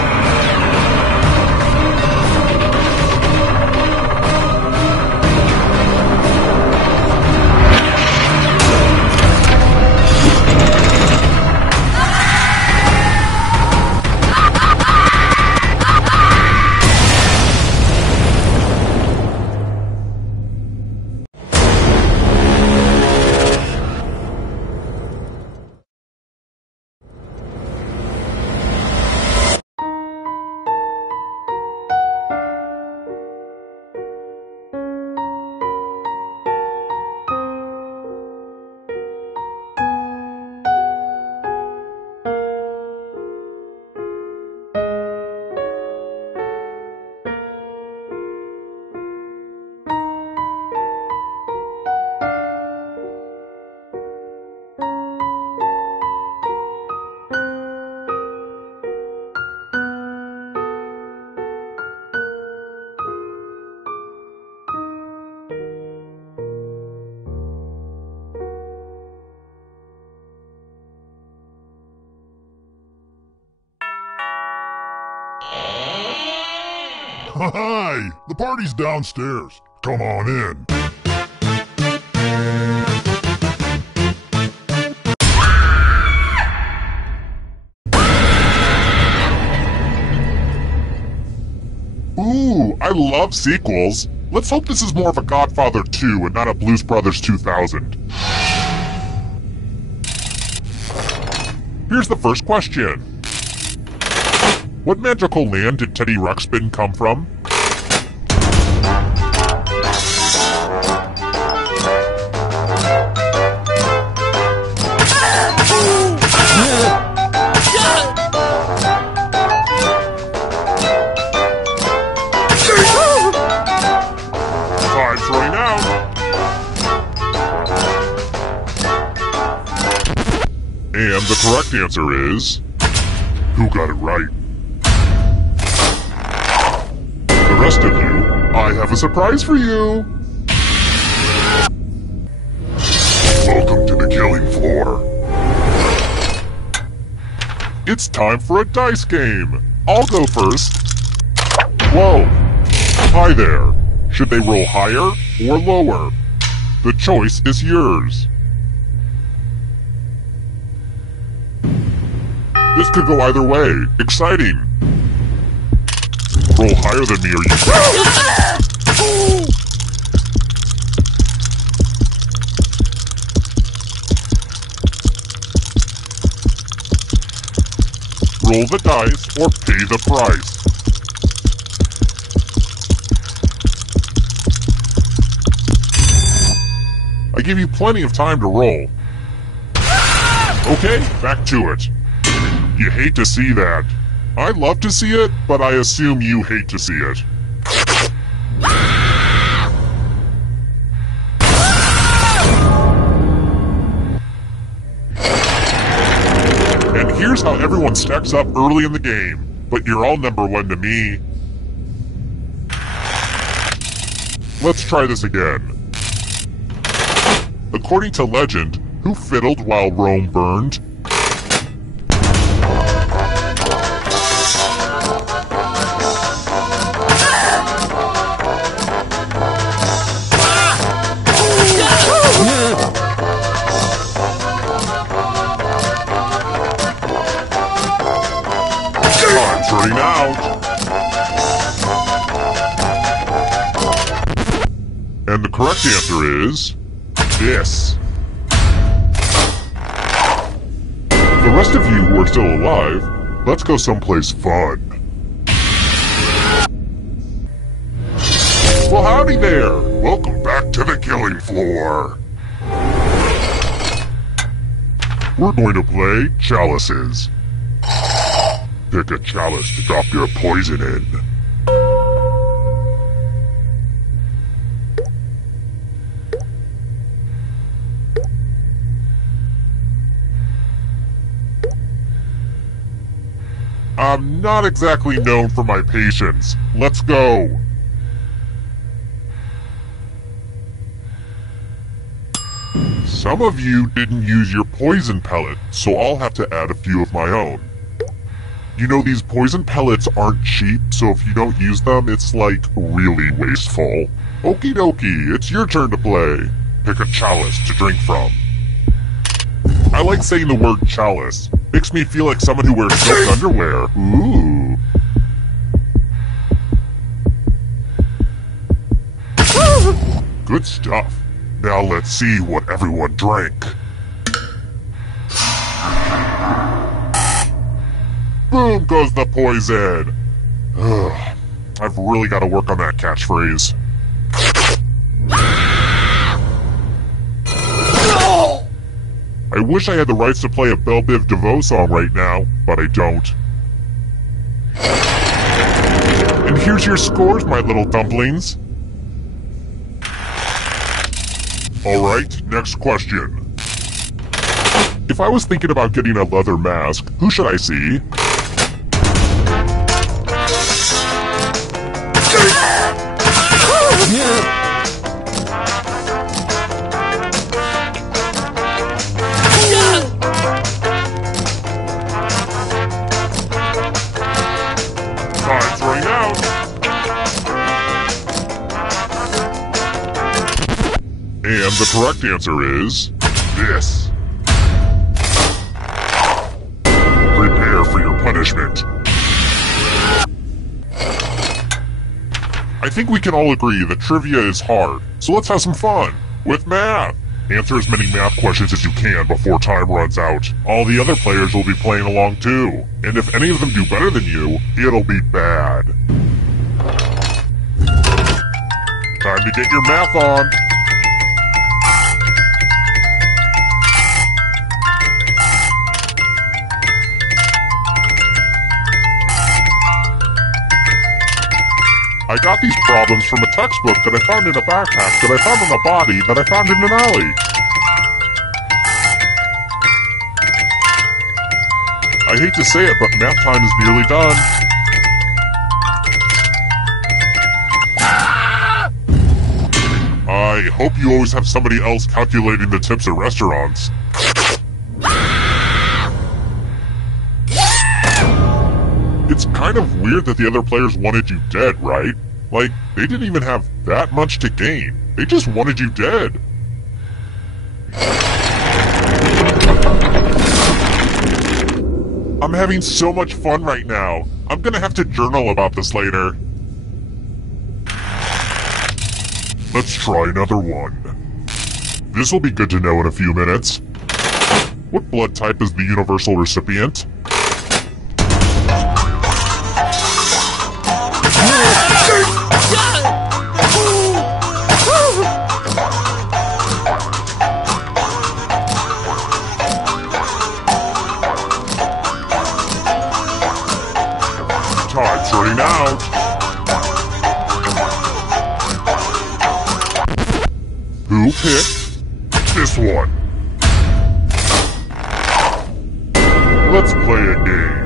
Hi! The party's downstairs. Come on in. Ooh, I love sequels. Let's hope this is more of a Godfather 2 and not a Blues Brothers 2000. Here's the first question. What magical land did Teddy Ruxpin come from? Time's running out. And the correct answer is... Who got it right? The rest of you, I have a surprise for you! Welcome to the killing floor. It's time for a dice game! I'll go first. Whoa! Hi there. Should they roll higher or lower? The choice is yours. This could go either way. Exciting! Roll higher than me or you... Roll the dice or pay the price. I give you plenty of time to roll. Okay, back to it. You hate to see that. I love to see it, but I assume you hate to see it. And here's how everyone stacks up early in the game, but you're all number one to me. Let's try this again. According to legend, who fiddled while Rome burned? Time's running out. And the correct answer is... this. The rest of you who are still alive, let's go someplace fun. Well, howdy there! Welcome back to the killing floor. We're going to play chalices. Pick a chalice to drop your poison in. I'm not exactly known for my patience. Let's go. Some of you didn't use your poison pellet, so I'll have to add a few of my own. You know, these poison pellets aren't cheap, so if you don't use them, it's like really wasteful. Okie dokie, it's your turn to play. Pick a chalice to drink from. I like saying the word chalice. Makes me feel like someone who wears silk underwear. Ooh. Good stuff. Now let's see what everyone drank. Boom goes the poison. Ugh. I've really got to work on that catchphrase. I wish I had the rights to play a Belle Biv DeVoe song right now, but I don't. And here's your scores, my little dumplings. Alright, next question. If I was thinking about getting a leather mask, who should I see? Time's running out. And the correct answer is... this. Prepare for your punishment. I think we can all agree that trivia is hard, so let's have some fun with math. Answer as many math questions as you can before time runs out. All the other players will be playing along too. And if any of them do better than you, it'll be bad. Time to get your math on. I got these problems from a textbook that I found in a backpack that I found on a body that I found in an alley. I hate to say it, but math time is nearly done. I hope you always have somebody else calculating the tips at restaurants. It's kind of weird that the other players wanted you dead, right? Like, they didn't even have that much to gain. They just wanted you dead. I'm having so much fun right now. I'm gonna have to journal about this later. Let's try another one. This will be good to know in a few minutes. What blood type is the universal recipient? Time's running out. Who picked this one? Let's play a game.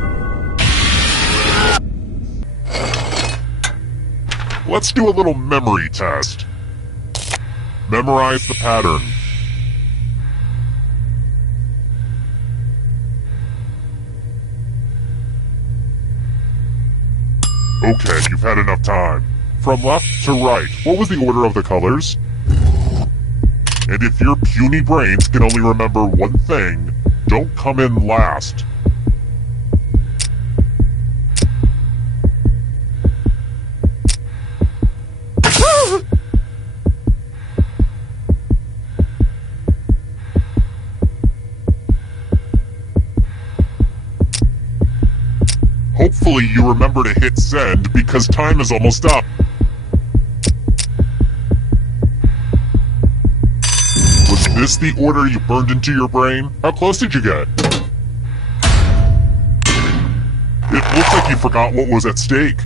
Let's do a little memory test. Memorize the pattern. Okay, you've had enough time. From left to right, what was the order of the colors? And if your puny brains can only remember one thing, don't come in last. Hopefully you remember to hit send because time is almost up. Was this the order you burned into your brain? How close did you get? It looks like you forgot what was at stake.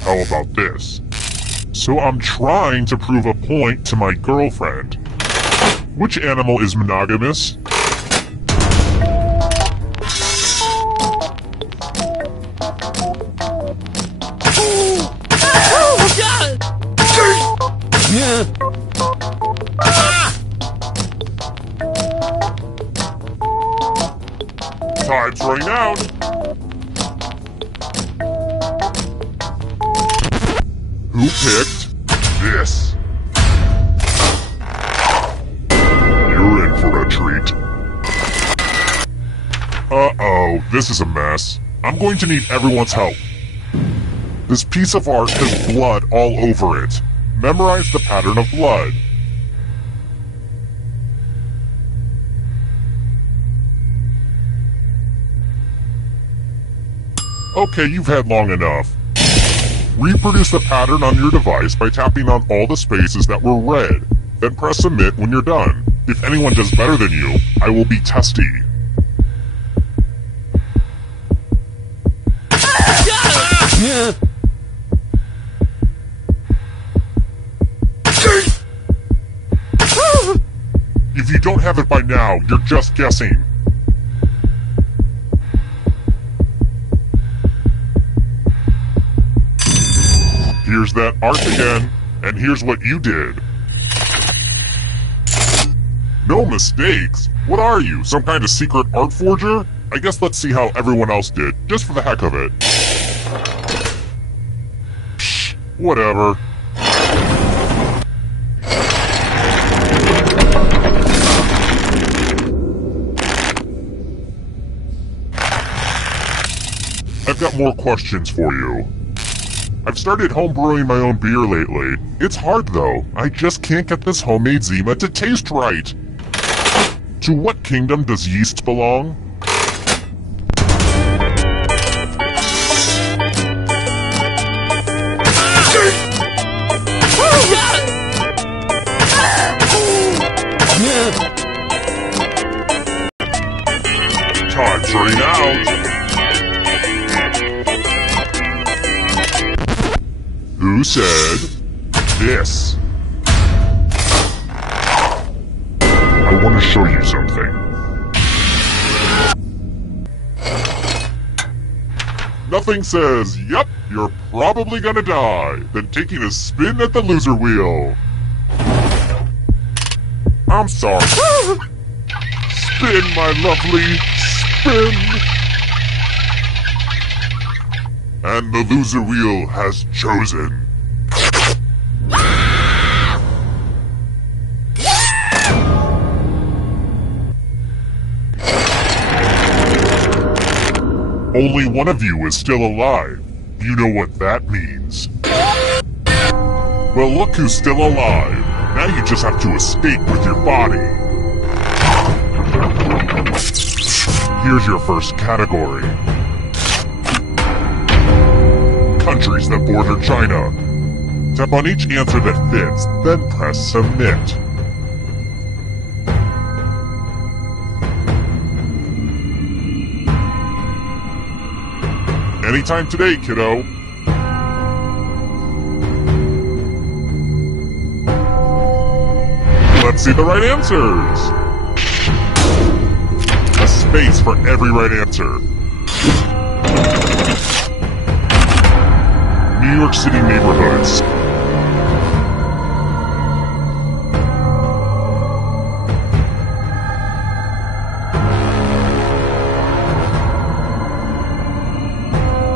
How about this? So I'm trying to prove a point to my girlfriend. Which animal is monogamous? Time's running out. Who picked this? You're in for a treat. Uh-oh, this is a mess. I'm going to need everyone's help. This piece of art has blood all over it. Memorize the pattern of blood. Okay, you've had long enough. Reproduce the pattern on your device by tapping on all the spaces that were red. Then press submit when you're done. If anyone does better than you, I will be testy. If you don't have it by now, you're just guessing. Here's that art again, and here's what you did. No mistakes? What are you, some kind of secret art forger? I guess let's see how everyone else did, just for the heck of it. Psh, whatever. I've got more questions for you. I've started homebrewing my own beer lately. It's hard though. I just can't get this homemade Zima to taste right. To what kingdom does yeast belong? Time's running out. Who said this? I want to show you something. Nothing says, "Yep, you're probably gonna die," than taking a spin at the loser wheel. I'm sorry. Spin, my lovely, spin. And the loser wheel has chosen. Only one of you is still alive. You know what that means. Well, look who's still alive. Now you just have to escape with your body. Here's your first category. Countries that border China. Tap on each answer that fits, then press submit. Anytime today, kiddo. Let's see the right answers. A space for every right answer. New York City neighborhoods.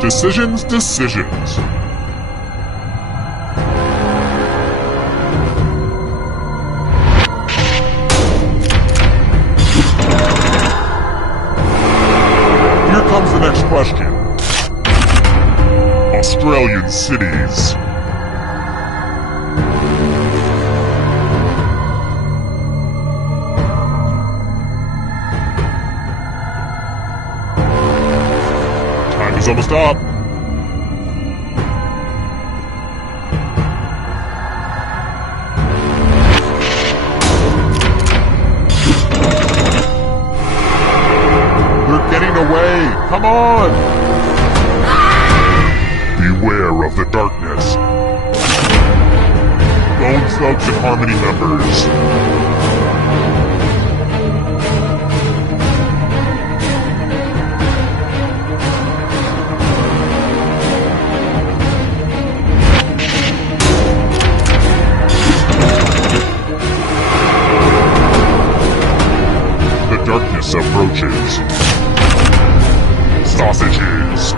Decisions, decisions. Here comes the next question. Australian cities. Time is almost up. They're getting away. Come on. Beware of the darkness. Bone Thugs and Harmony members. The darkness approaches. Sausages.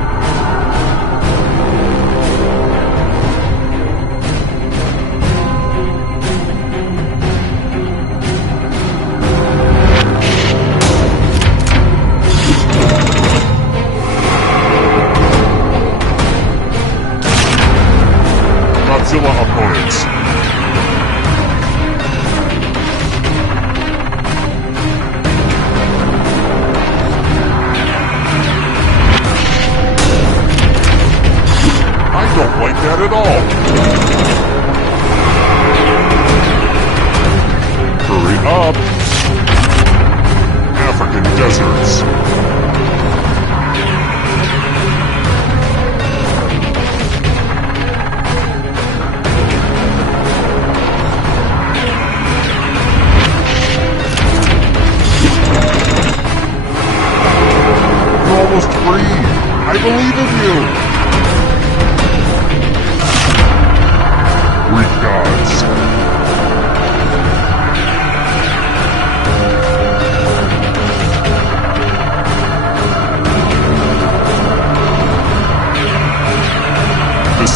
Godzilla opponents. I don't like that at all. Hurry up. African deserts. You're almost free. I believe in you. Greek gods. This.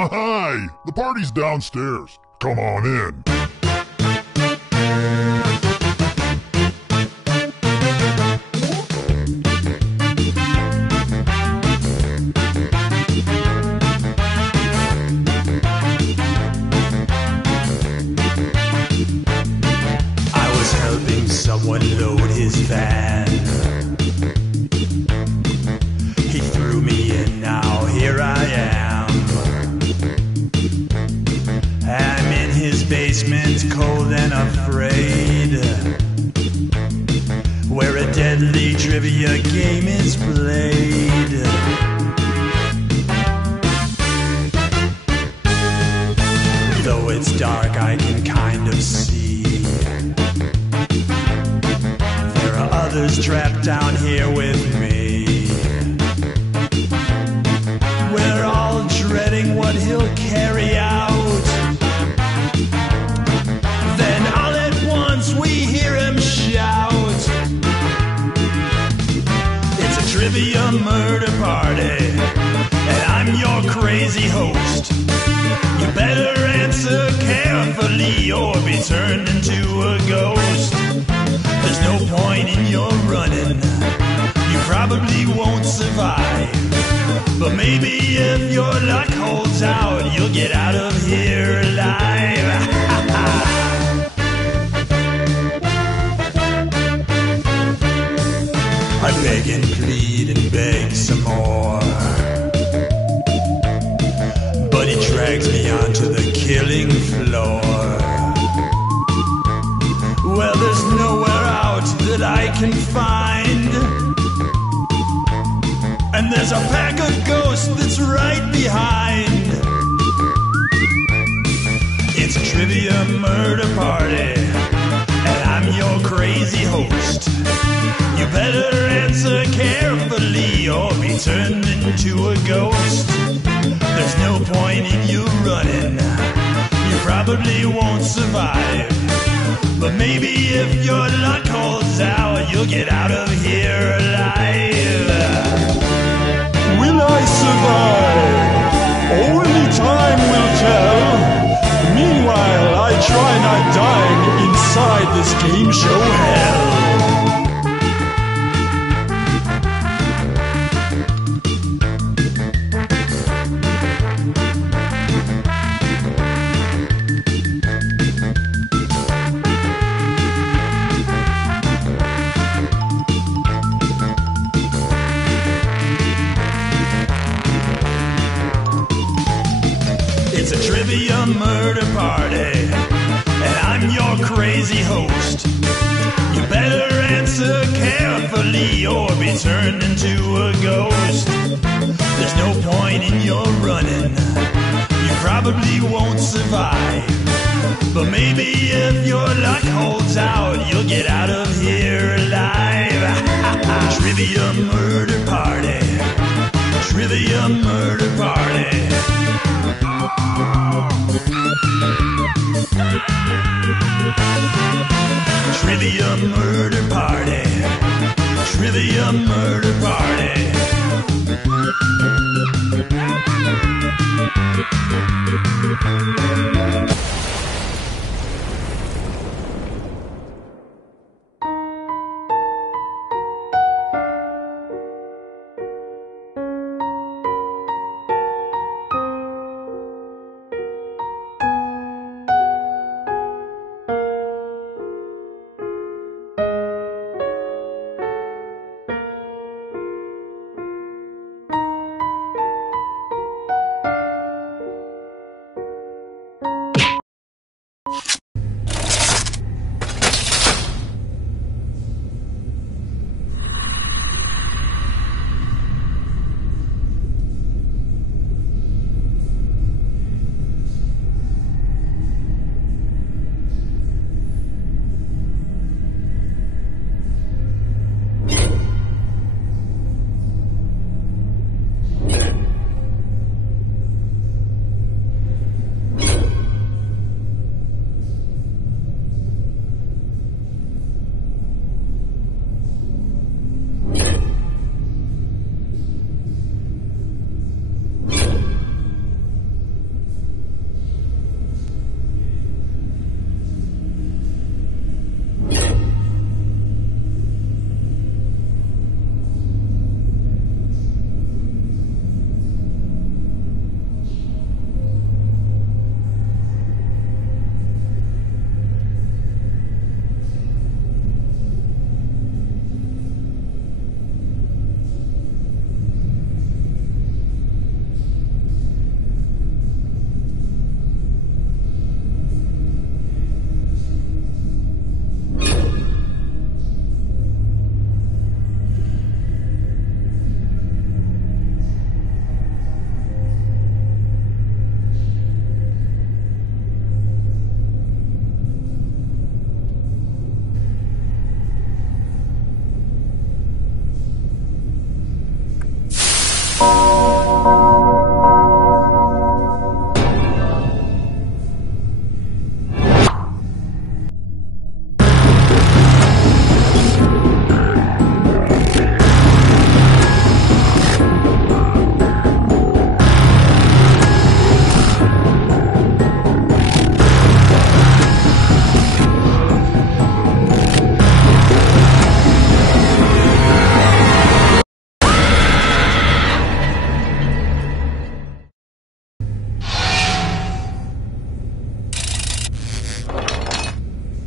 Hi! The party's downstairs. Come on in. I was helping someone load his van. He threw me in, now here I am. I'm in his basement, cold and afraid, where a deadly trivia game is played. Though it's dark, I can kind of see there are others trapped down here with me. We're all dreading what he'll carry out. Then all at once we hear him shout, it's a trivia murder party, and I'm your crazy host. You better answer carefully or be turned into a ghost. There's no point in your running, you probably won't survive. But maybe if your luck holds out, you'll get out of here alive. I beg and plead and beg some more, but he drags me onto the killing floor. Well, there's nowhere out that I can find, and there's a pack of ghosts that's right behind. It's a trivia murder party, and I'm your crazy host. You better answer carefully or be turned into a ghost. There's no point in you running, you probably won't survive. But maybe if your luck holds out, you'll get out of here alive. Will I survive? Only time will tell. Meanwhile, I try not dying inside this game show hell. It's a trivia murder party, and I'm your crazy host. You better answer carefully or be turned into a ghost. There's no point in your running, you probably won't survive. But maybe if your luck holds out, you'll get out of here alive. Trivia murder party, trivia murder party. Trivia murder party, trivia murder party.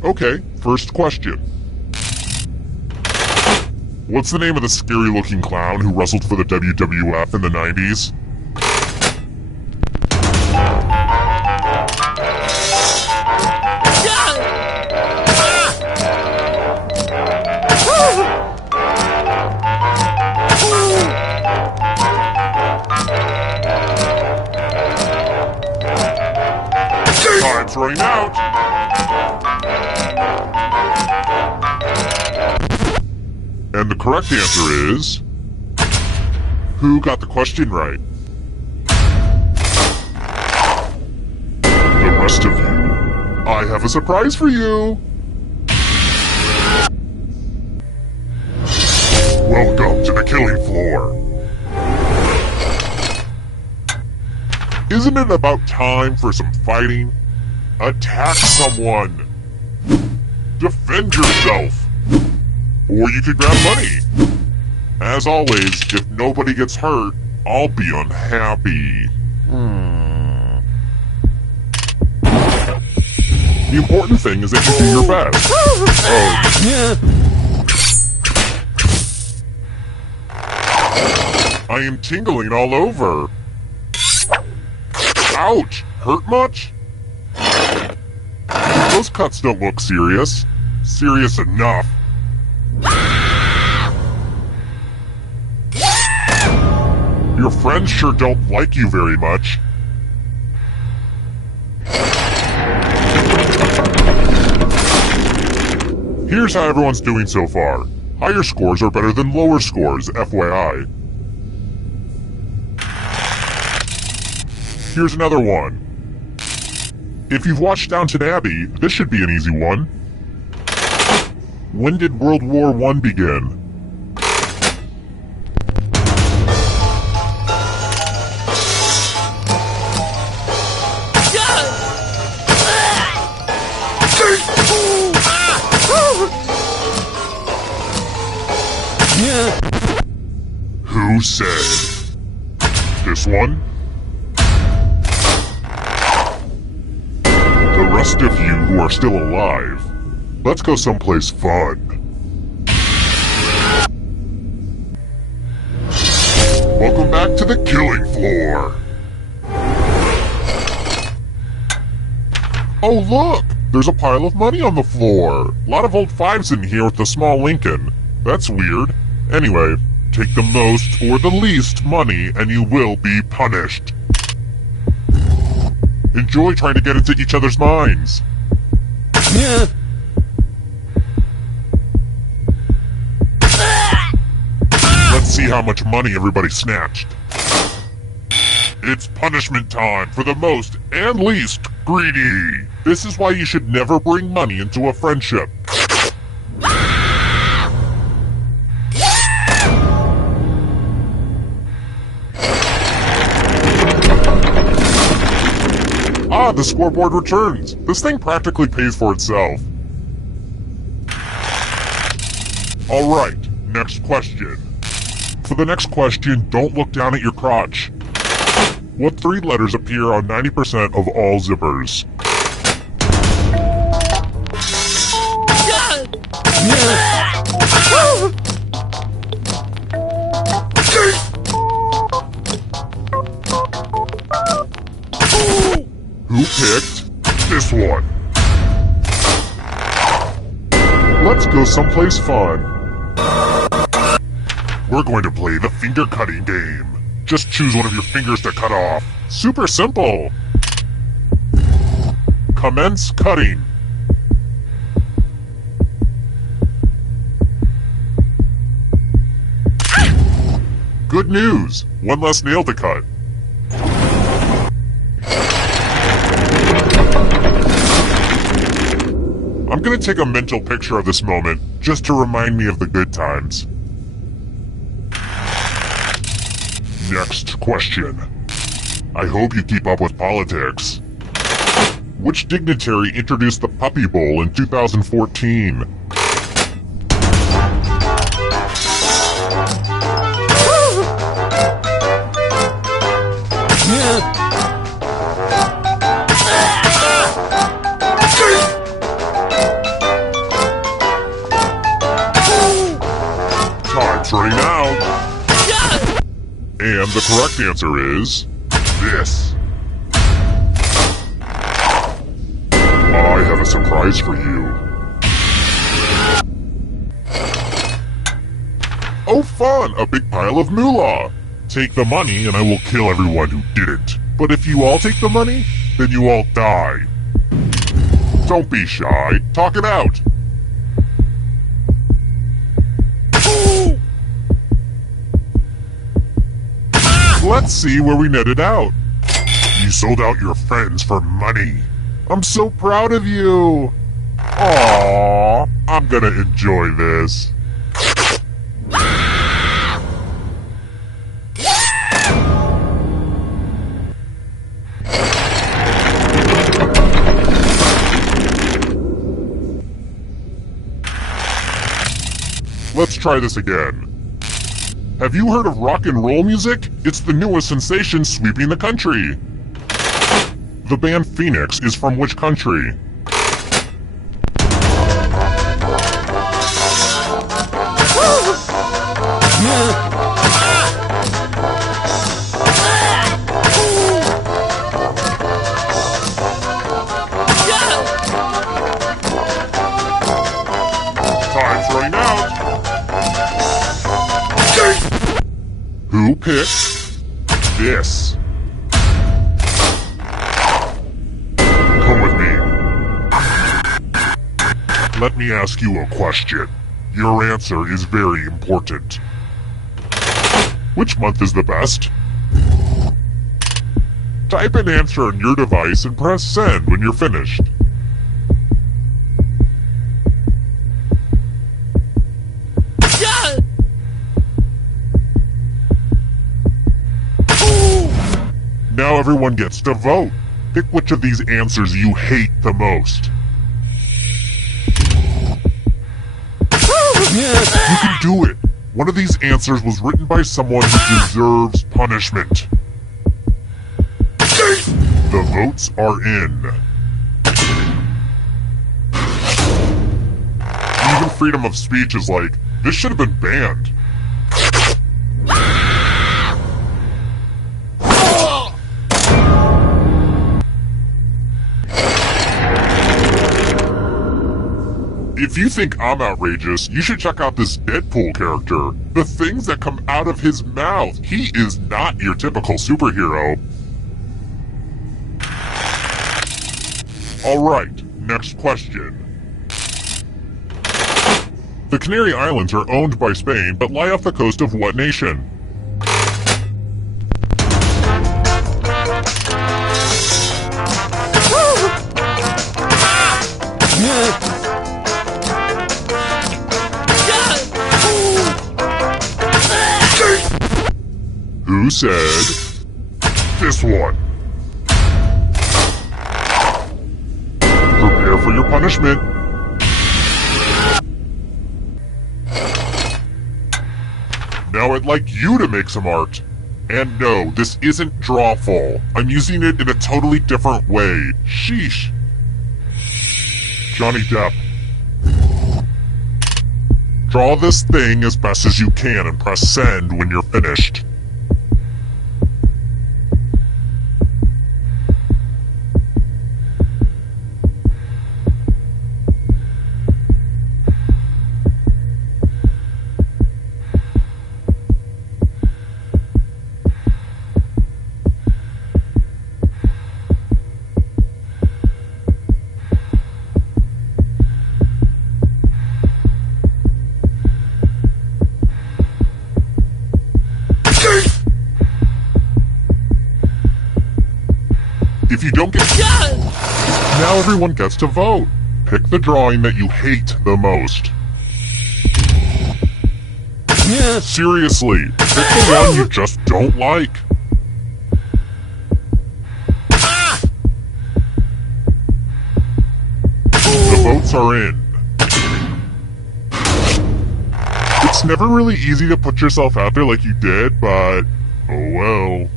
Okay, first question. What's the name of the scary-looking clown who wrestled for the WWF in the 90s? Time's running out! And the correct answer is... Who got the question right? The rest of you, I have a surprise for you! Welcome to the killing floor! Isn't it about time for some fighting? Attack someone! Defend yourself! Or you could grab money! As always, if nobody gets hurt, I'll be unhappy. The important thing is that you do your best. Oh. I am tingling all over. Ouch! Hurt much? Those cuts don't look serious. Serious enough. Your friends sure don't like you very much. Here's how everyone's doing so far. Higher scores are better than lower scores, FYI. Here's another one. If you've watched Downton Abbey, this should be an easy one. When did World War I begin? Who said? This one? The rest of you who are still alive, let's go someplace fun. Welcome back to the killing floor. Oh look! There's a pile of money on the floor. A lot of old fives in here with the small Lincoln. That's weird. Anyway, take the most or the least money and you will be punished. Enjoy trying to get into each other's minds. Let's see how much money everybody snatched. It's punishment time for the most and least greedy. This is why you should never bring money into a friendship. Ah, the scoreboard returns. This thing practically pays for itself. Alright, next question. For the next question, don't look down at your crotch. What three letters appear on 90% of all zippers? Who picked this one? Let's go someplace fun. We're going to play the finger cutting game. Just choose one of your fingers to cut off. Super simple. Commence cutting. Good news! One less nail to cut. I'm gonna take a mental picture of this moment, just to remind me of the good times. Next question. I hope you keep up with politics. Which dignitary introduced the Puppy Bowl in 2014? correct answer is this. I have a surprise for you. Oh fun! A big pile of moolah! Take the money and I will kill everyone who didn't. But if you all take the money, then you all die. Don't be shy. Talk it out. Let's see where we netted out. You sold out your friends for money. I'm so proud of you. Aww, I'm gonna enjoy this. Let's try this again. Have you heard of rock and roll music? It's the newest sensation sweeping the country. The band Phoenix is from which country? Time's running out. Who picked this? Come with me. Let me ask you a question. Your answer is very important. Which month is the best? Type an answer on your device and press send when you're finished. Now everyone gets to vote. Pick which of these answers you hate the most. You can do it! One of these answers was written by someone who deserves punishment. The votes are in. Even freedom of speech is like, this should have been banned. If you think I'm outrageous, you should check out this Deadpool character. The things that come out of his mouth. He is not your typical superhero. Alright, next question. The Canary Islands are owned by Spain, but lie off the coast of what nation? Who said this one? Prepare for your punishment. Now I'd like you to make some art. And no, this isn't drawful. I'm using it in a totally different way. Sheesh. Johnny Depp. Draw this thing as best as you can and press send when you're finished. If you don't get... Now everyone gets to vote. Pick the drawing that you hate the most. Seriously, pick the one you just don't like. The votes are in. It's never really easy to put yourself out there like you did, but... oh well.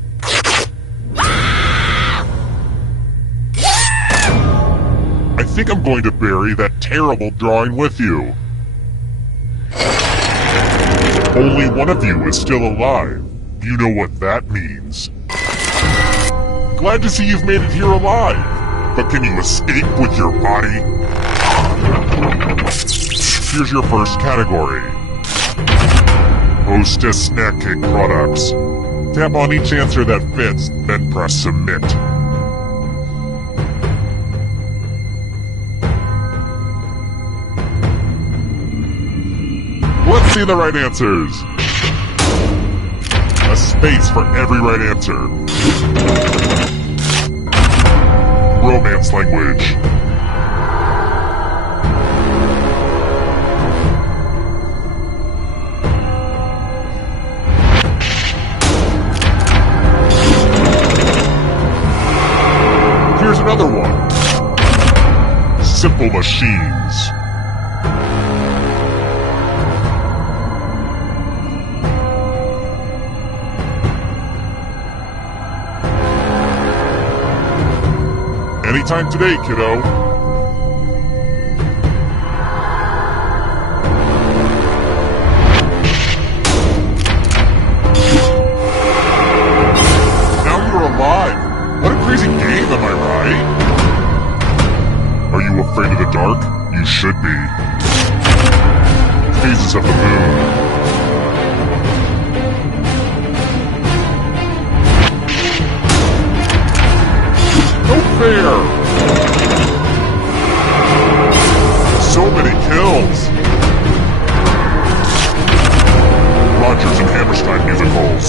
I think I'm going to bury that terrible drawing with you. Only one of you is still alive. You know what that means. Glad to see you've made it here alive. But can you escape with your body? Here's your first category. Hostess Snack Cake Products. Tap on each answer that fits, then press Submit. Let's see the right answers. A space for every right answer. Romance language. Here's another one. Simple machines. Anytime today, kiddo. Now you're alive. What a crazy game, am I right? Are you afraid of the dark? You should be. Phases of the moon. No fair! So many kills! Rodgers and Hammerstein musicals.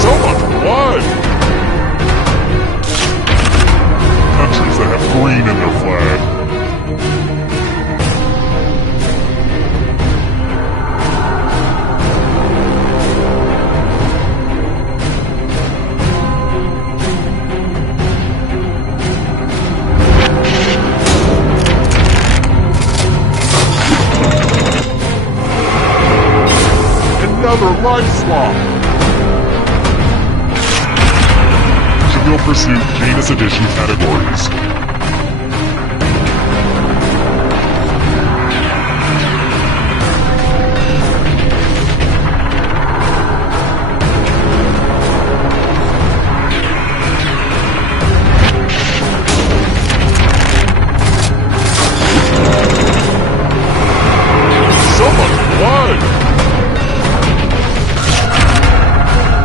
So much blood! Countries that have green in their flag. Another life swap! Trivial Pursuit Janus Edition categories. So much blood!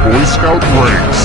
Boy Scout ranks.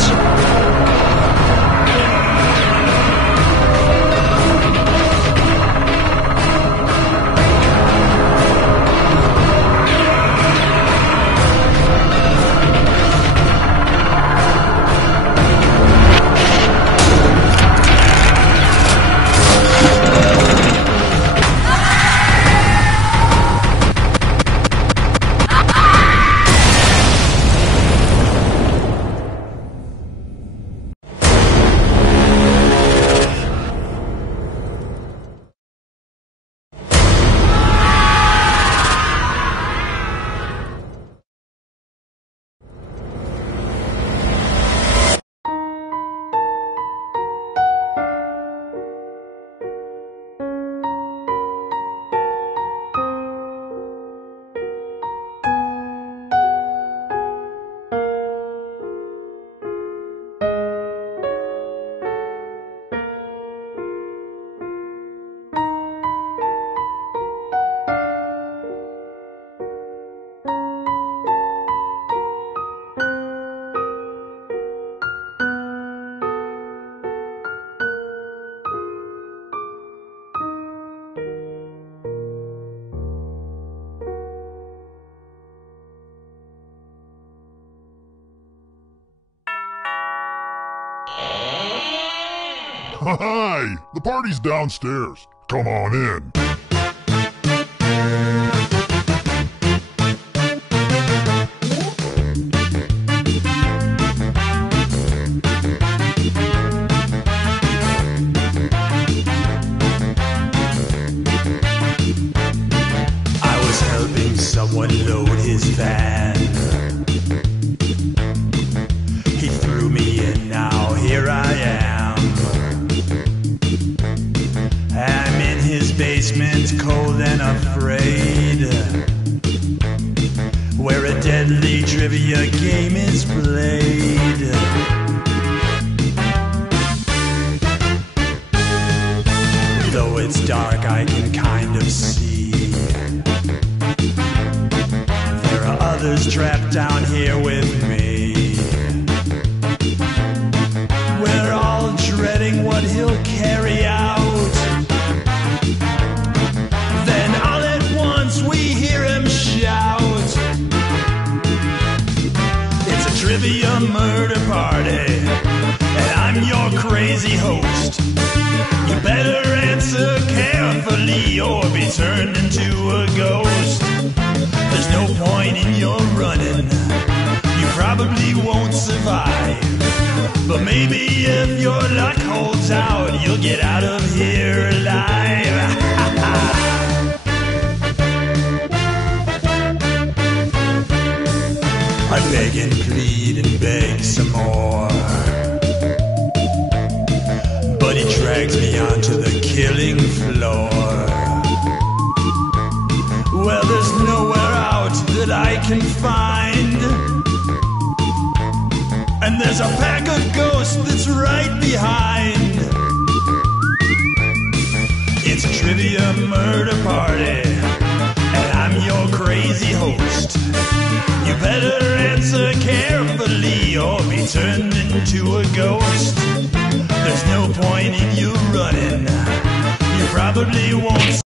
Hi! The party's downstairs. Come on in. I was helping someone load his van. dark I can kind of see. There are others trapped down here with me. We're all dreading what he'll carry out. Then all at once we hear him shout. It's a trivia murder party, and I'm your crazy host. You better answer carefully or be turned into a ghost. There's no point in your running, you probably won't survive. But maybe if your luck holds out, you'll get out of here alive. I beg and plead and beg some more, but he drags me onto the killing floor. Well, there's nowhere out that I can find, and there's a pack of ghosts that's right behind. It's a trivia murder party, and I'm your crazy host. You better answer carefully or be turned into a ghost. There's no point in you running, you probably won't